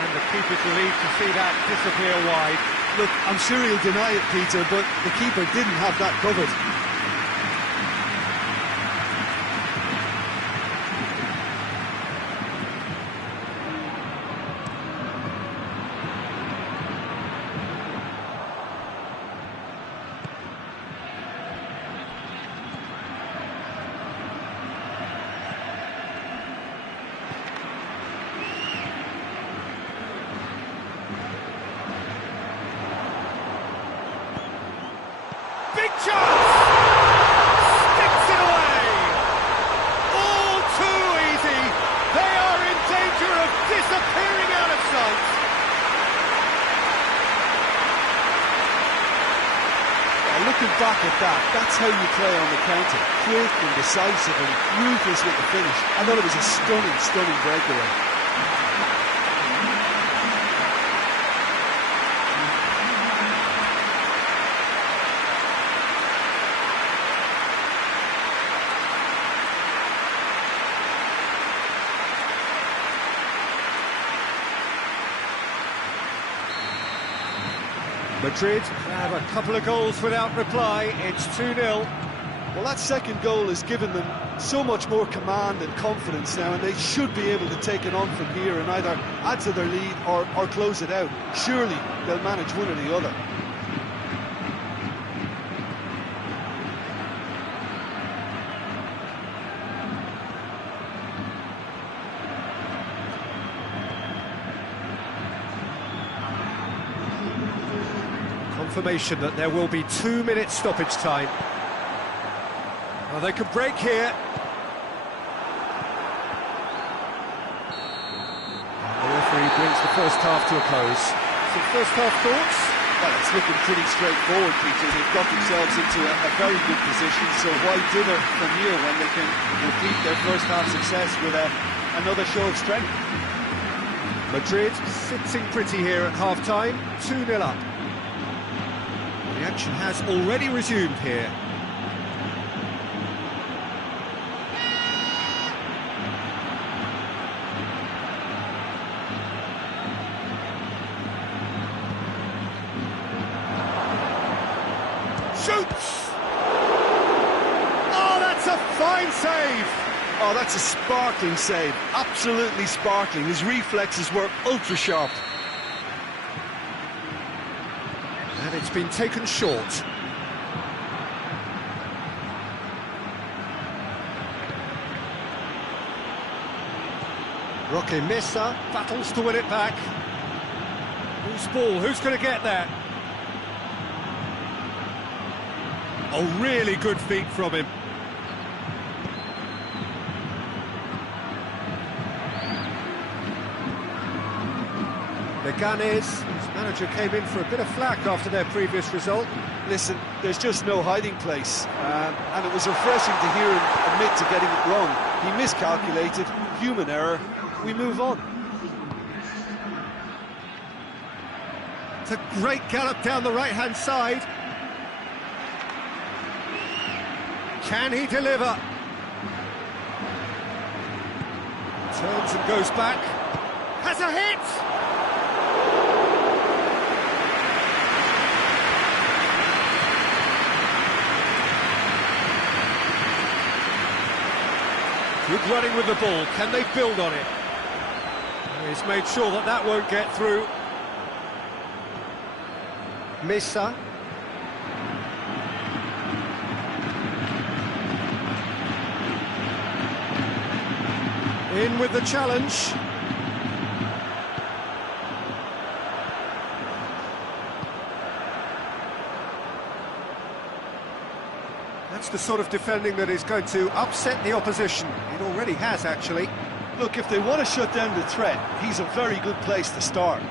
And the keeper's relieved to see that disappear wide. Look, I'm sure he'll deny it, Peter, but the keeper didn't have that covered. Big chance! Sticks it away! All too easy. They are in danger of disappearing out of sight. Looking back at that, that's how you play on the counter. Quick and decisive and ruthless with the finish. I thought it was a stunning, stunning breakaway. Madrid have a couple of goals without reply. It's 2-0. Well, that second goal has given them so much more command and confidence now, and they should be able to take it on from here and either add to their lead or close it out. Surely they'll manage one or the other. Confirmation that there will be 2 minutes stoppage time. Well, they could break here. And the referee brings the first half to a close. Some first half thoughts? Well, it's looking pretty straightforward, Peter. They've got themselves into a very good position, so why dither from here when they can repeat their first half success with another show of strength? Madrid sitting pretty here at half-time, 2-0 up. The action has already resumed here. Shoots! Oh, that's a fine save! Oh, that's a sparkling save. Absolutely sparkling. His reflexes were ultra-sharp. And it's been taken short. Roque Mesa battles to win it back. Who's ball? Who's going to get there? Oh, really good feet from him. Leganes, his manager came in for a bit of flack after their previous result. Listen, there's just no hiding place, and it was refreshing to hear him admit to getting it wrong. He miscalculated, human error, we move on. It's a great gallop down the right-hand side. Can he deliver? Turns and goes back. Has a hit! Good running with the ball. Can they build on it? He's made sure that that won't get through. Mesa. In with the challenge. That's the sort of defending that is going to upset the opposition. It already has, actually. Look, if they want to shut down the threat, he's a very good place to start.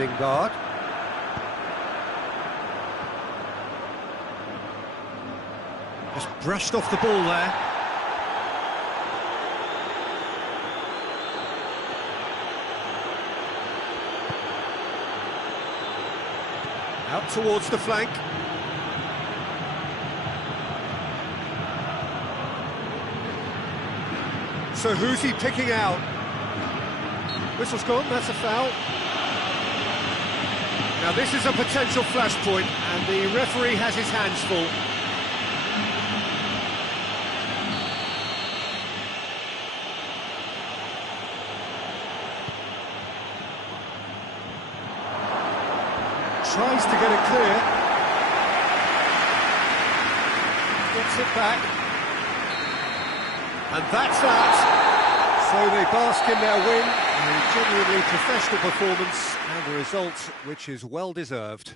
Lingard. Just brushed off the ball there. Out towards the flank. So who's he picking out? Whistle's gone, that's a foul. Now this is a potential flashpoint, and the referee has his hands full. Tries to get it clear. Gets it back. And that's that. So they bask in their win, a genuinely professional performance, and a result which is well deserved.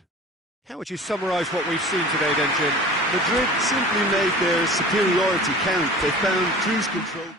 How would you summarise what we've seen today then, Jim? Madrid simply made their superiority count. They found cruise control.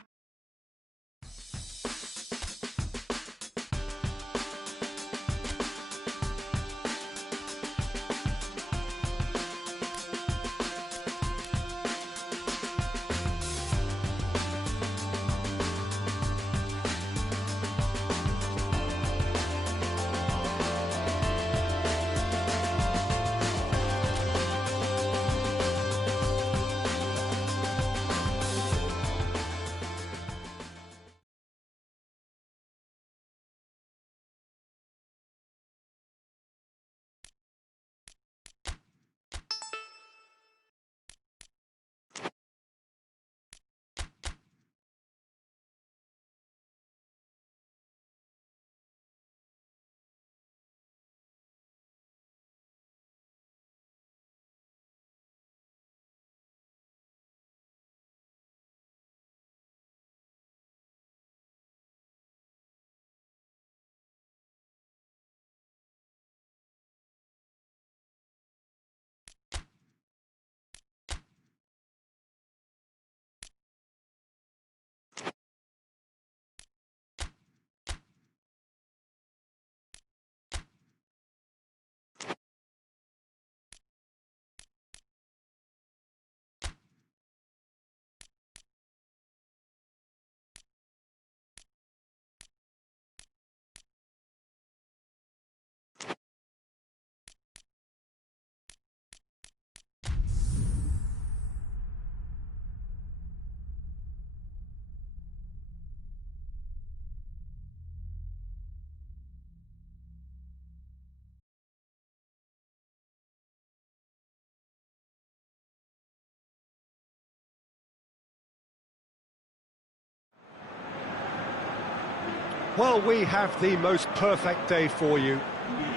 Well, we have the most perfect day for you.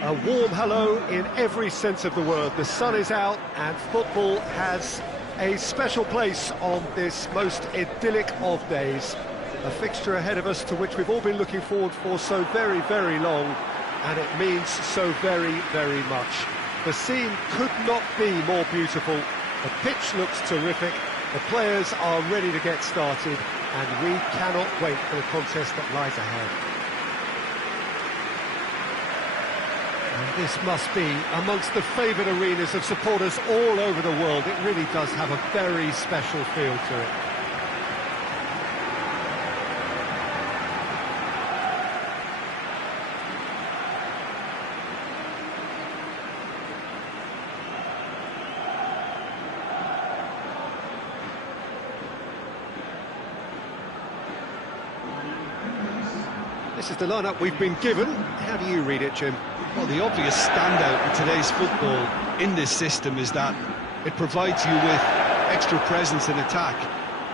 A warm hello in every sense of the word. The sun is out and football has a special place on this most idyllic of days. A fixture ahead of us to which we've all been looking forward for so very, very long, and it means so very, very much. The scene could not be more beautiful. The pitch looks terrific. The players are ready to get started, and we cannot wait for the contest that lies ahead. And this must be amongst the favoured arenas of supporters all over the world. It really does have a very special feel to it. This is the lineup we've been given. How do you read it, Jim? Well, the obvious standout in today's football in this system is that it provides you with extra presence in attack.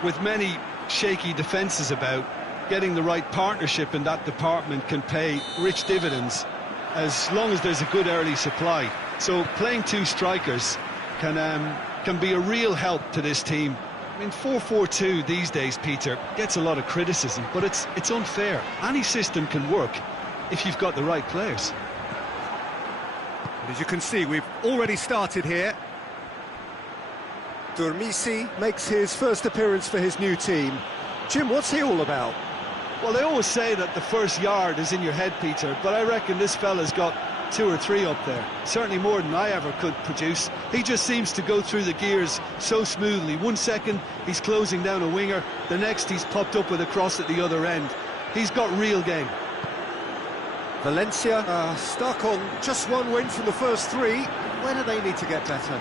With many shaky defences about, getting the right partnership in that department can pay rich dividends as long as there's a good early supply. So playing two strikers can be a real help to this team. I mean, 4-4-2 these days, Peter, gets a lot of criticism, but it's unfair. Any system can work if you've got the right players. As you can see, we've already started here. Durmisi makes his first appearance for his new team. Jim, what's he all about? Well, they always say that the first yard is in your head, Peter, but I reckon this fella's got 2 or 3 up there. Certainly more than I ever could produce. He just seems to go through the gears so smoothly. 1 second, he's closing down a winger. The next, he's popped up with a cross at the other end. He's got real game. Valencia stuck on just 1 win from the first 3. Where do they need to get better?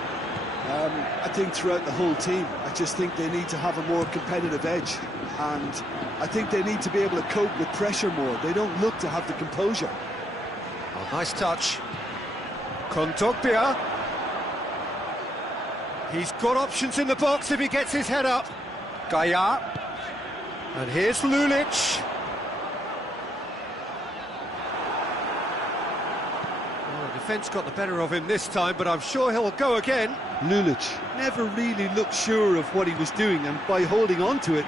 I think throughout the whole team. I just think they need to have a more competitive edge. And I think they need to be able to cope with pressure more. They don't look to have the composure. Oh, nice touch. Kondogbia. He's got options in the box if he gets his head up. Gaia. And here's Lulic. Well, the defence got the better of him this time, but I'm sure he'll go again. Lulic never really looked sure of what he was doing, and by holding on to it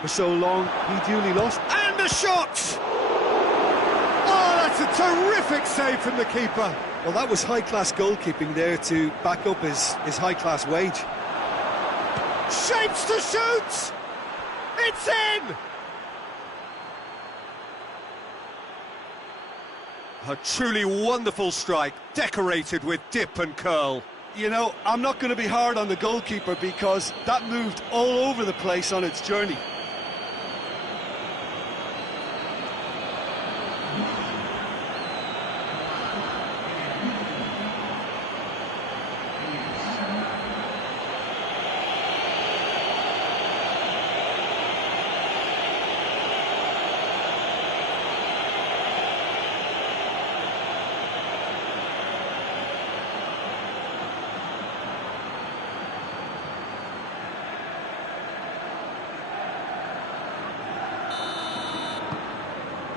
for so long, he duly lost. And the shot! That's a terrific save from the keeper. Well, that was high-class goalkeeping there to back up his high-class wage. Shapes to shoot! It's in! A truly wonderful strike, decorated with dip and curl. You know, I'm not going to be hard on the goalkeeper because that moved all over the place on its journey.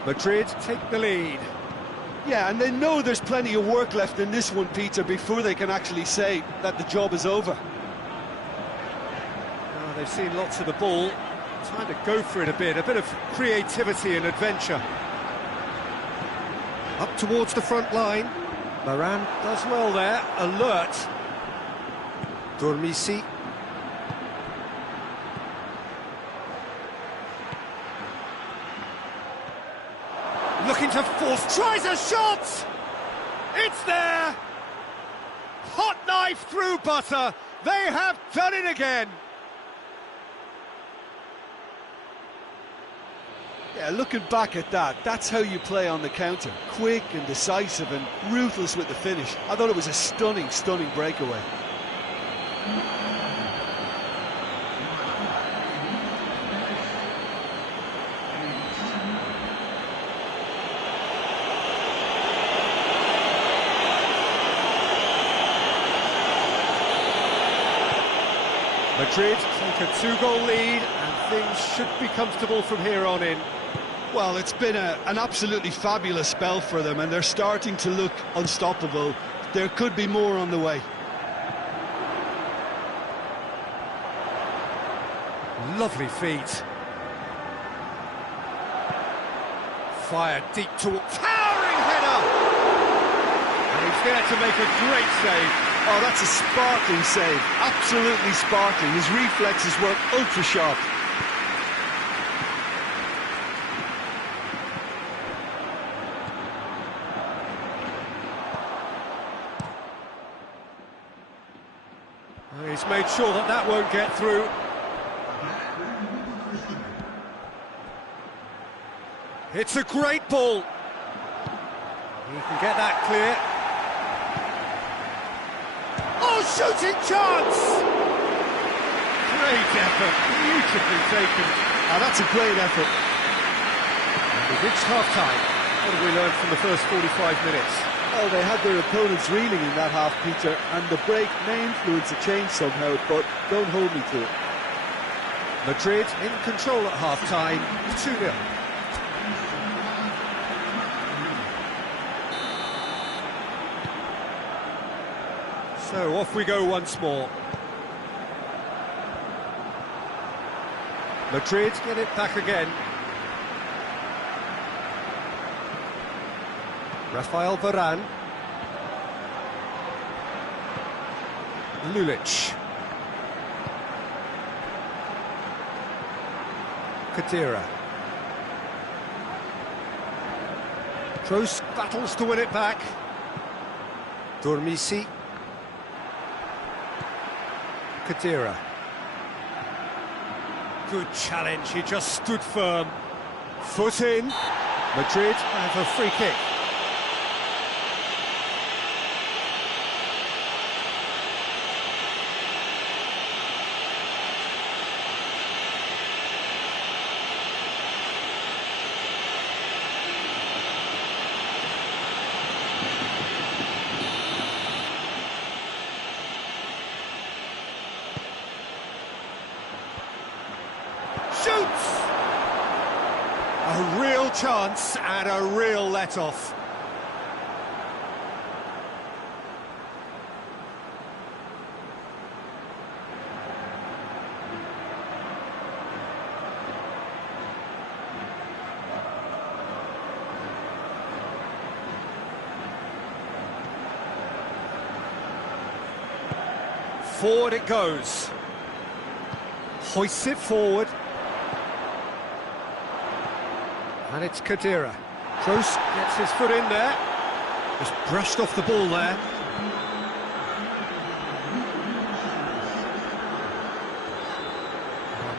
Madrid take the lead. Yeah, and they know there's plenty of work left in this one, Peter, before they can actually say that the job is over. Oh, they've seen lots of the ball. Time to go for it a bit of creativity and adventure. Up towards the front line. Moran does well there, alert. Durmisi. Looking to force, tries a shot! It's there! Hot knife through butter! They have done it again! Yeah, looking back at that, that's how you play on the counter. Quick and decisive and ruthless with the finish. I thought it was a stunning, stunning breakaway. Madrid take a 2-goal lead, and things should be comfortable from here on in. Well, it's been an absolutely fabulous spell for them, and they're starting to look unstoppable. There could be more on the way. Lovely feet. Fired deep toward... Towering header! And he's there to make a great save. Oh, that's a sparkling save. Absolutely sparkling. His reflexes work ultra-sharp. He's made sure that that won't get through. It's a great ball. He can get that clear. Oh, shooting chance! Great effort, beautifully taken. That's a great effort. We've reached half-time. What have we learned from the first 45 minutes? Well, they had their opponents reeling in that half, Peter, and the break may influence a change somehow, but don't hold me to it. Madrid in control at half-time, 2-0. So off we go once more. Madrid get it back again. Rafael Varane. Lulic. Kadira. Kroos battles to win it back. Dormisi. Kadira. Good challenge, he just stood firm. Foot in. Madrid have a free kick. Shoots! A real chance and a real let-off. Forward it goes. Hoists it forward. And it's Kadira. Kroos gets his foot in there. Just brushed off the ball there.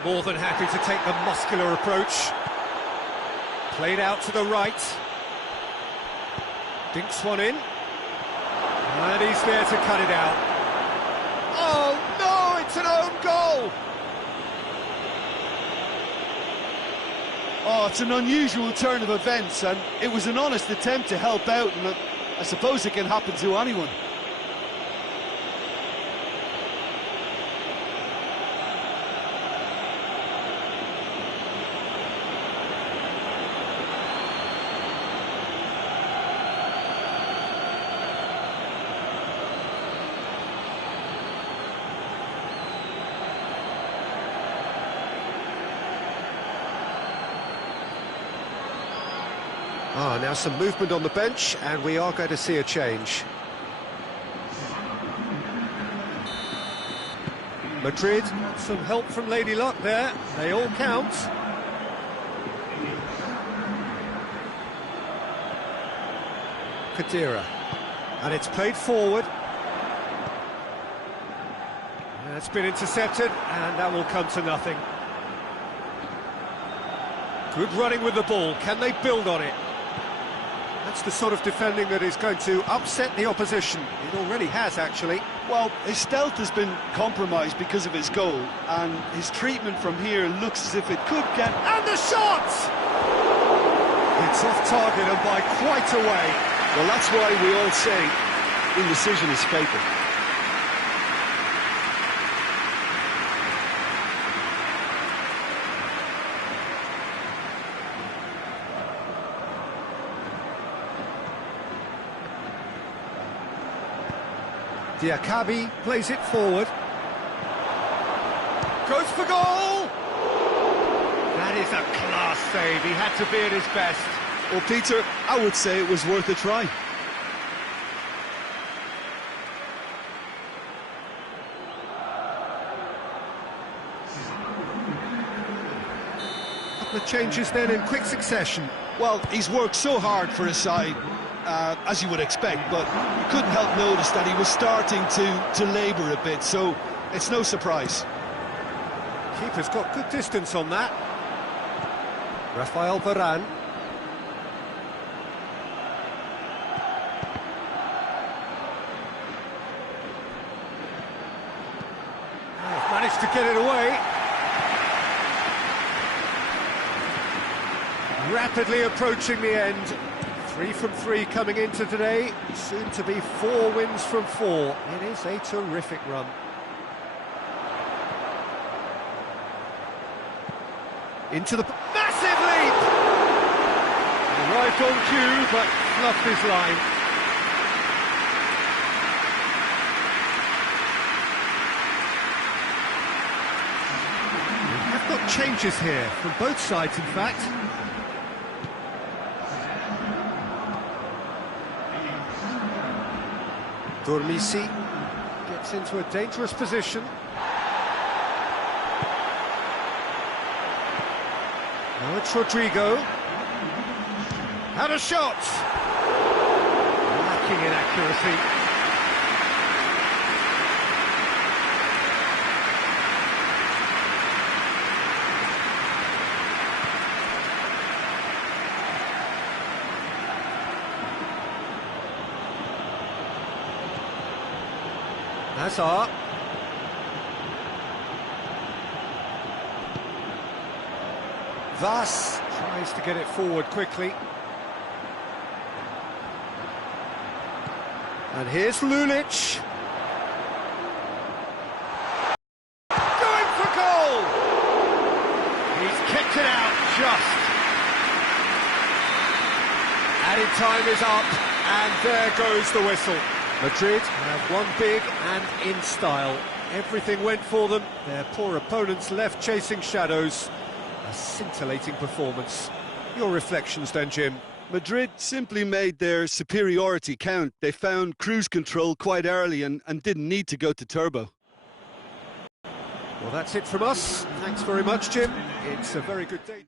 More than happy to take the muscular approach. Played out to the right. Dinks one in. And he's there to cut it out. Oh no, it's an own goal! Oh, it's an unusual turn of events, and it was an honest attempt to help out, and I suppose it can happen to anyone. Now some movement on the bench, and we are going to see a change. Madrid, some help from Lady Luck there, they all count. Kadira, and it's played forward. And it's been intercepted, and that will come to nothing. Good running with the ball, can they build on it? That's the sort of defending that is going to upset the opposition. It already has, actually. Well, his stealth has been compromised because of his goal, and his treatment from here looks as if it could get... And the shot! It's off target and by quite a way. Well, that's why we all say indecision is fatal. Diakabi plays it forward. Goes for goal! That is a class save, he had to be at his best. Well, Peter, I would say it was worth a try. The changes then in quick succession. Well, he's worked so hard for his side, as you would expect, but you couldn't help notice that he was starting to labour a bit, so it's no surprise. Keeper's got good distance on that. Rafael Varane. Oh, managed to get it away. Rapidly approaching the end. 3 from 3 coming into today. Soon to be 4 wins from 4. It is a terrific run. Into the... Massive leap! Arrived on cue, but fluffed his line. We have got changes here, from both sides, in fact. Dormisi gets into a dangerous position. Now it's Rodrigo. And a shot! Lacking in accuracy. Hazard. Vas tries to get it forward quickly. And here's Lulic. Going for goal! He's kicked it out just. Added time is up, and there goes the whistle. Madrid have won big and in style. Everything went for them. Their poor opponents left chasing shadows. A scintillating performance. Your reflections then, Jim? Madrid simply made their superiority count. They found cruise control quite early and didn't need to go to turbo. Well, that's it from us. Thanks very much, Jim. It's a very good day.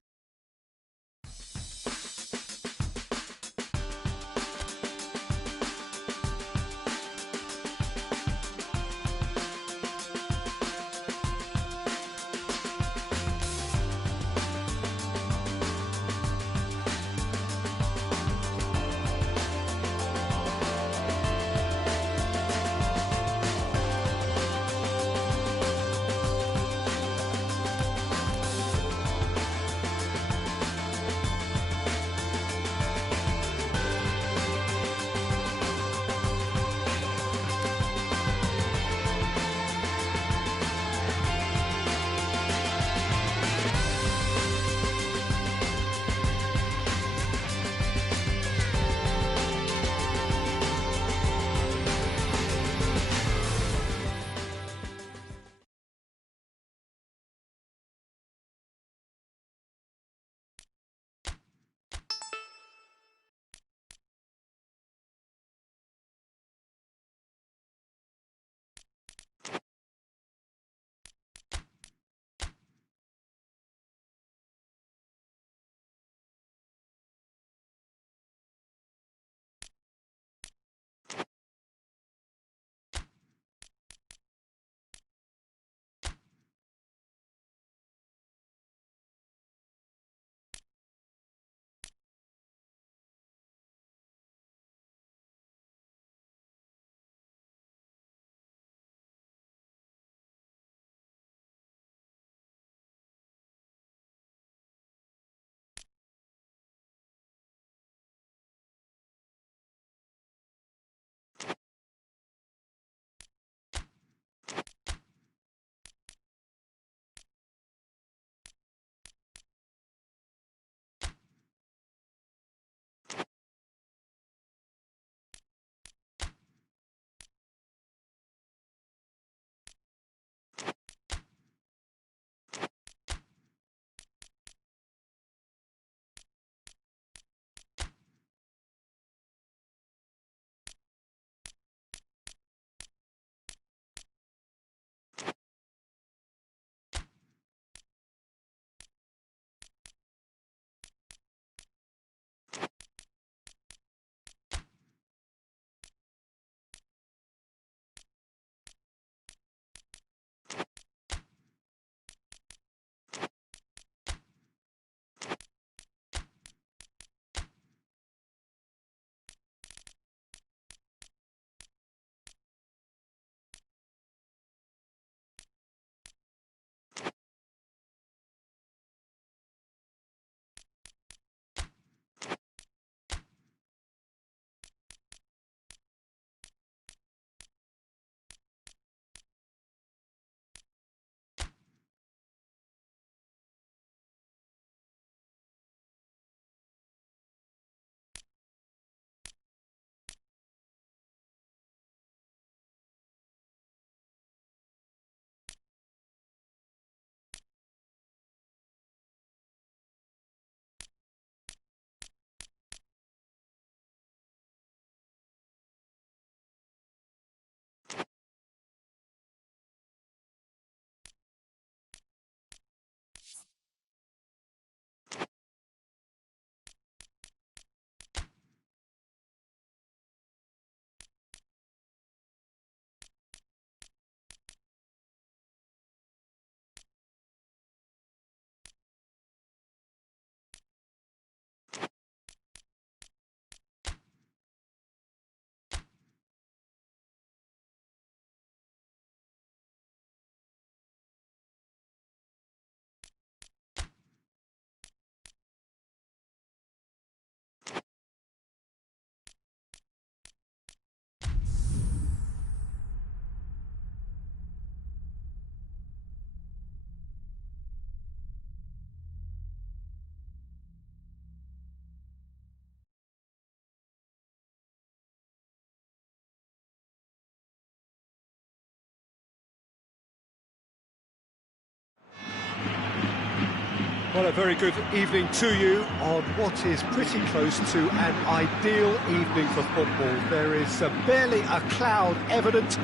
Well, a very good evening to you on what is pretty close to an ideal evening for football. There is barely a cloud evident.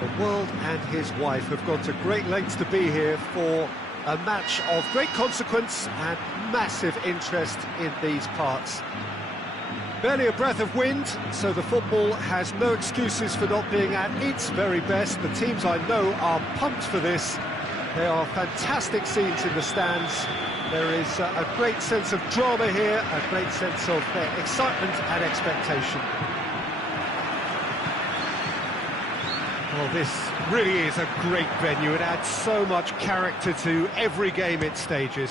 The world and his wife have gone to great lengths to be here for a match of great consequence and massive interest in these parts. Barely a breath of wind, so the football has no excuses for not being at its very best. The teams I know are pumped for this. There are fantastic scenes in the stands. There is a great sense of drama here, a great sense of excitement and expectation. Well, this really is a great venue. It adds so much character to every game it stages.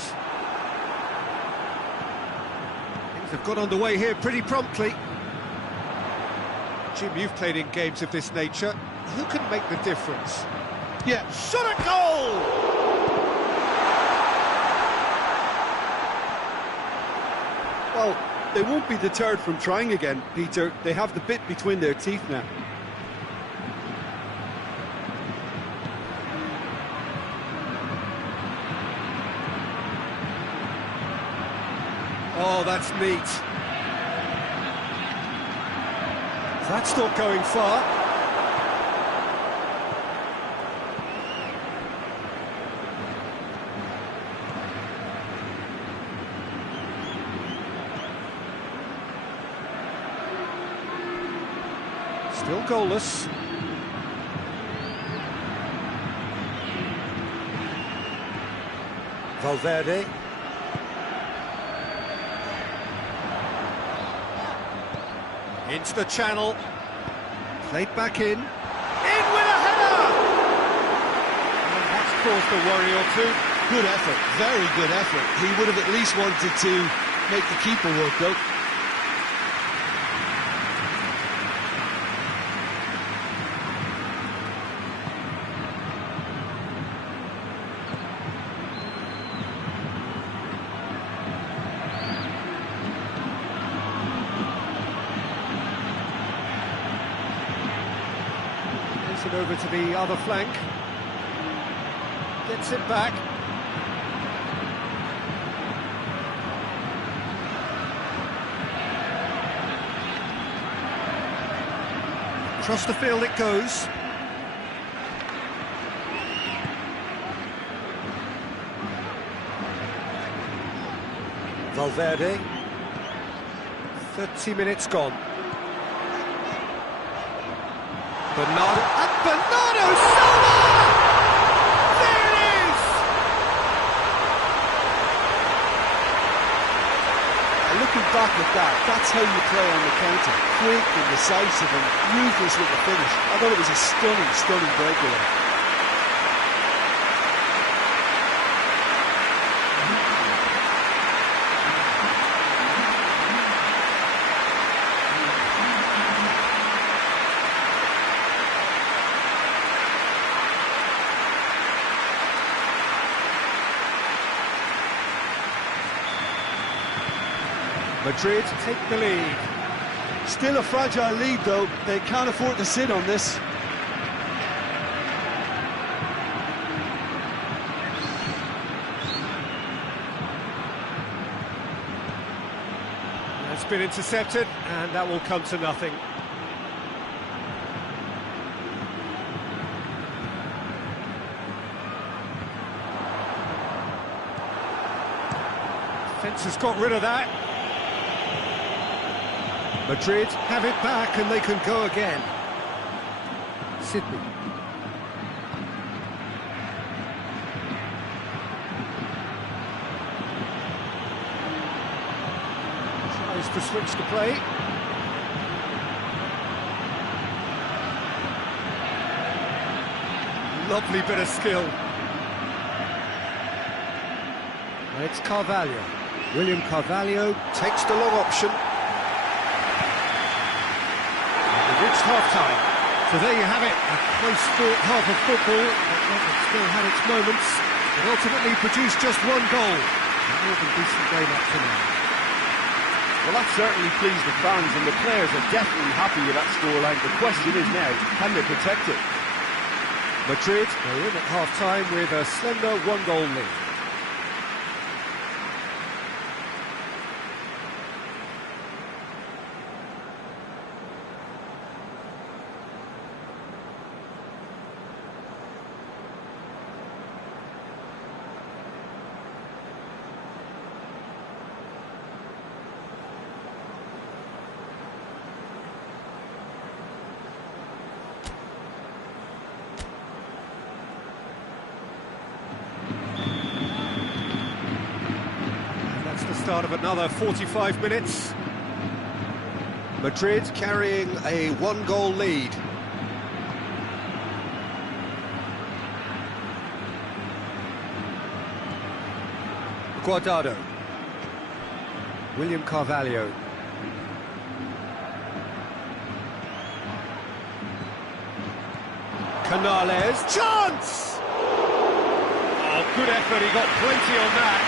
Things have got underway here pretty promptly. Jim, you've played in games of this nature. Who can make the difference? Yeah, shot at goal! Well, they won't be deterred from trying again, Peter. They have the bit between their teeth now. Oh, that's neat. That's not going far. Still goalless. Valverde. Into the channel. Played back in. In with a header! And that's caused a worry or two. Good effort, very good effort. He would have at least wanted to make the keeper work, though. It over to the other flank. Gets it back. Across the field it goes. Valverde. 30 minutes gone. Bernardo, and Bernardo Silva! There it is! And looking back at that, that's how you play on the counter. Quick and decisive and ruthless with the finish. I thought it was a stunning, stunning breakaway. Madrid take the lead. Still a fragile lead, though. They can't afford to sit on this. That's been intercepted, and that will come to nothing. Defence has got rid of that. Madrid have it back and they can go again. Sydney. Tries to switch the play. Lovely bit of skill. It's Carvalho. William Carvalho takes the long option. Reached half-time. So there you have it, a close-fought half of football, but one that still had its moments, and ultimately produced just one goal. A more than decent game up to now. Well, that certainly pleased the fans, and the players are definitely happy with that scoreline. The question is now, can they protect it? Madrid are in at half-time with a slender one-goal lead. start of another 45 minutes. Madrid carrying a one-goal lead. Guardado. William Carvalho. Canales. Chance! Oh, good effort, he got plenty on that.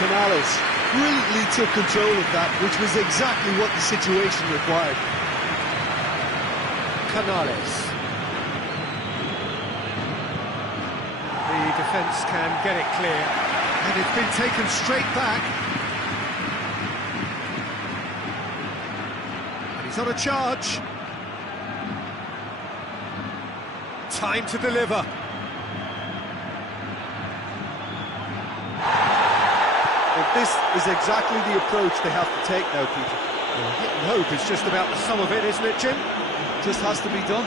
Canales brilliantly took control of that, which was exactly what the situation required. Canales. The defence can get it clear, and it's been taken straight back. And he's on a charge. Time to deliver. But this is exactly the approach they have to take now, Peter. Well, hit and hope is just about the sum of it, isn't it, Jim? Just has to be done.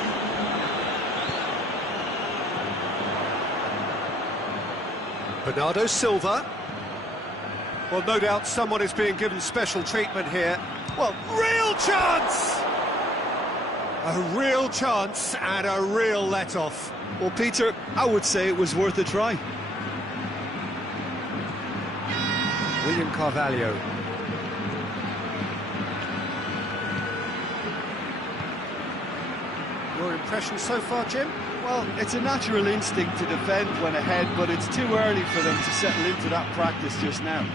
Bernardo Silva. Well, no doubt someone is being given special treatment here. Well, real chance! A real chance and a real let-off. Well, Peter, I would say it was worth a try. William Carvalho. Your impression so far, Jim? Well, it's a natural instinct to defend when ahead, but it's too early for them to settle into that practice just now.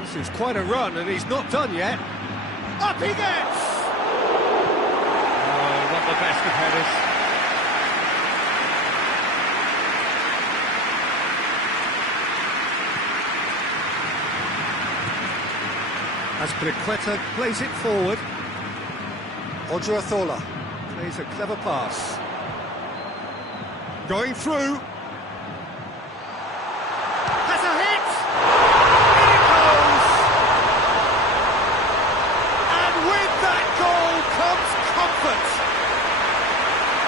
This is quite a run, and he's not done yet. Up he gets! Oh, not the best of headers. As Briqueta plays it forward. Odriozola. Plays a clever pass. Going through. Has a hit! In it goes! And with that goal comes comfort!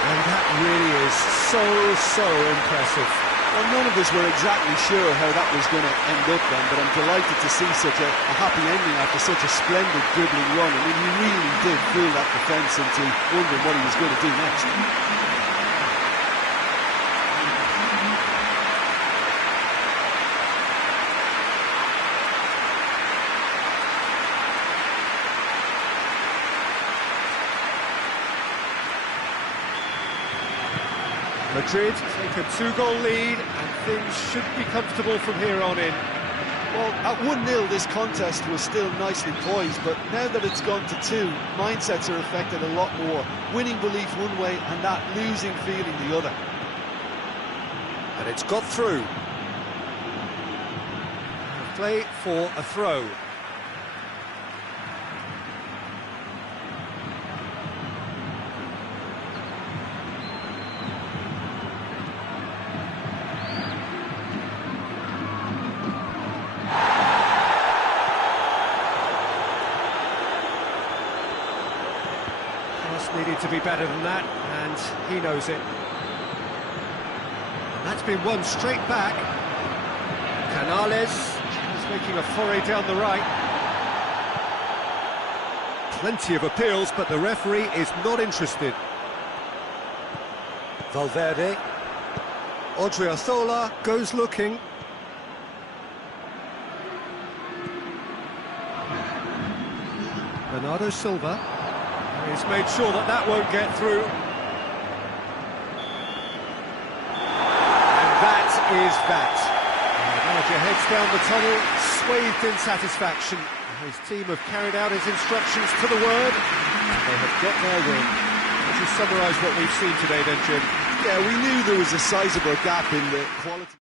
And that really is so impressive. Well, none of us were exactly sure how that was going to end up then, but I'm delighted to see such a happy ending after such a splendid dribbling run. I mean, he really did fool that defence into wondering what he was going to do next. Madrid take a 2-goal lead, and things should be comfortable from here on in. Well, at 1-0 this contest was still nicely poised, but now that it's gone to 2, mindsets are affected a lot more. Winning belief one way and that losing feeling the other. And it's got through. Play for a throw. Needed to be better than that, and he knows it. And that's been won straight back. Canales is making a foray down the right. Plenty of appeals, but the referee is not interested. Valverde. Odriozola goes looking. Bernardo Silva. He's made sure that that won't get through. And that is that. The manager heads down the tunnel, swathed in satisfaction. His team have carried out his instructions to the word, and they have got their win. Would you summarise what we've seen today then, Jim? Yeah, we knew there was a sizable gap in the quality.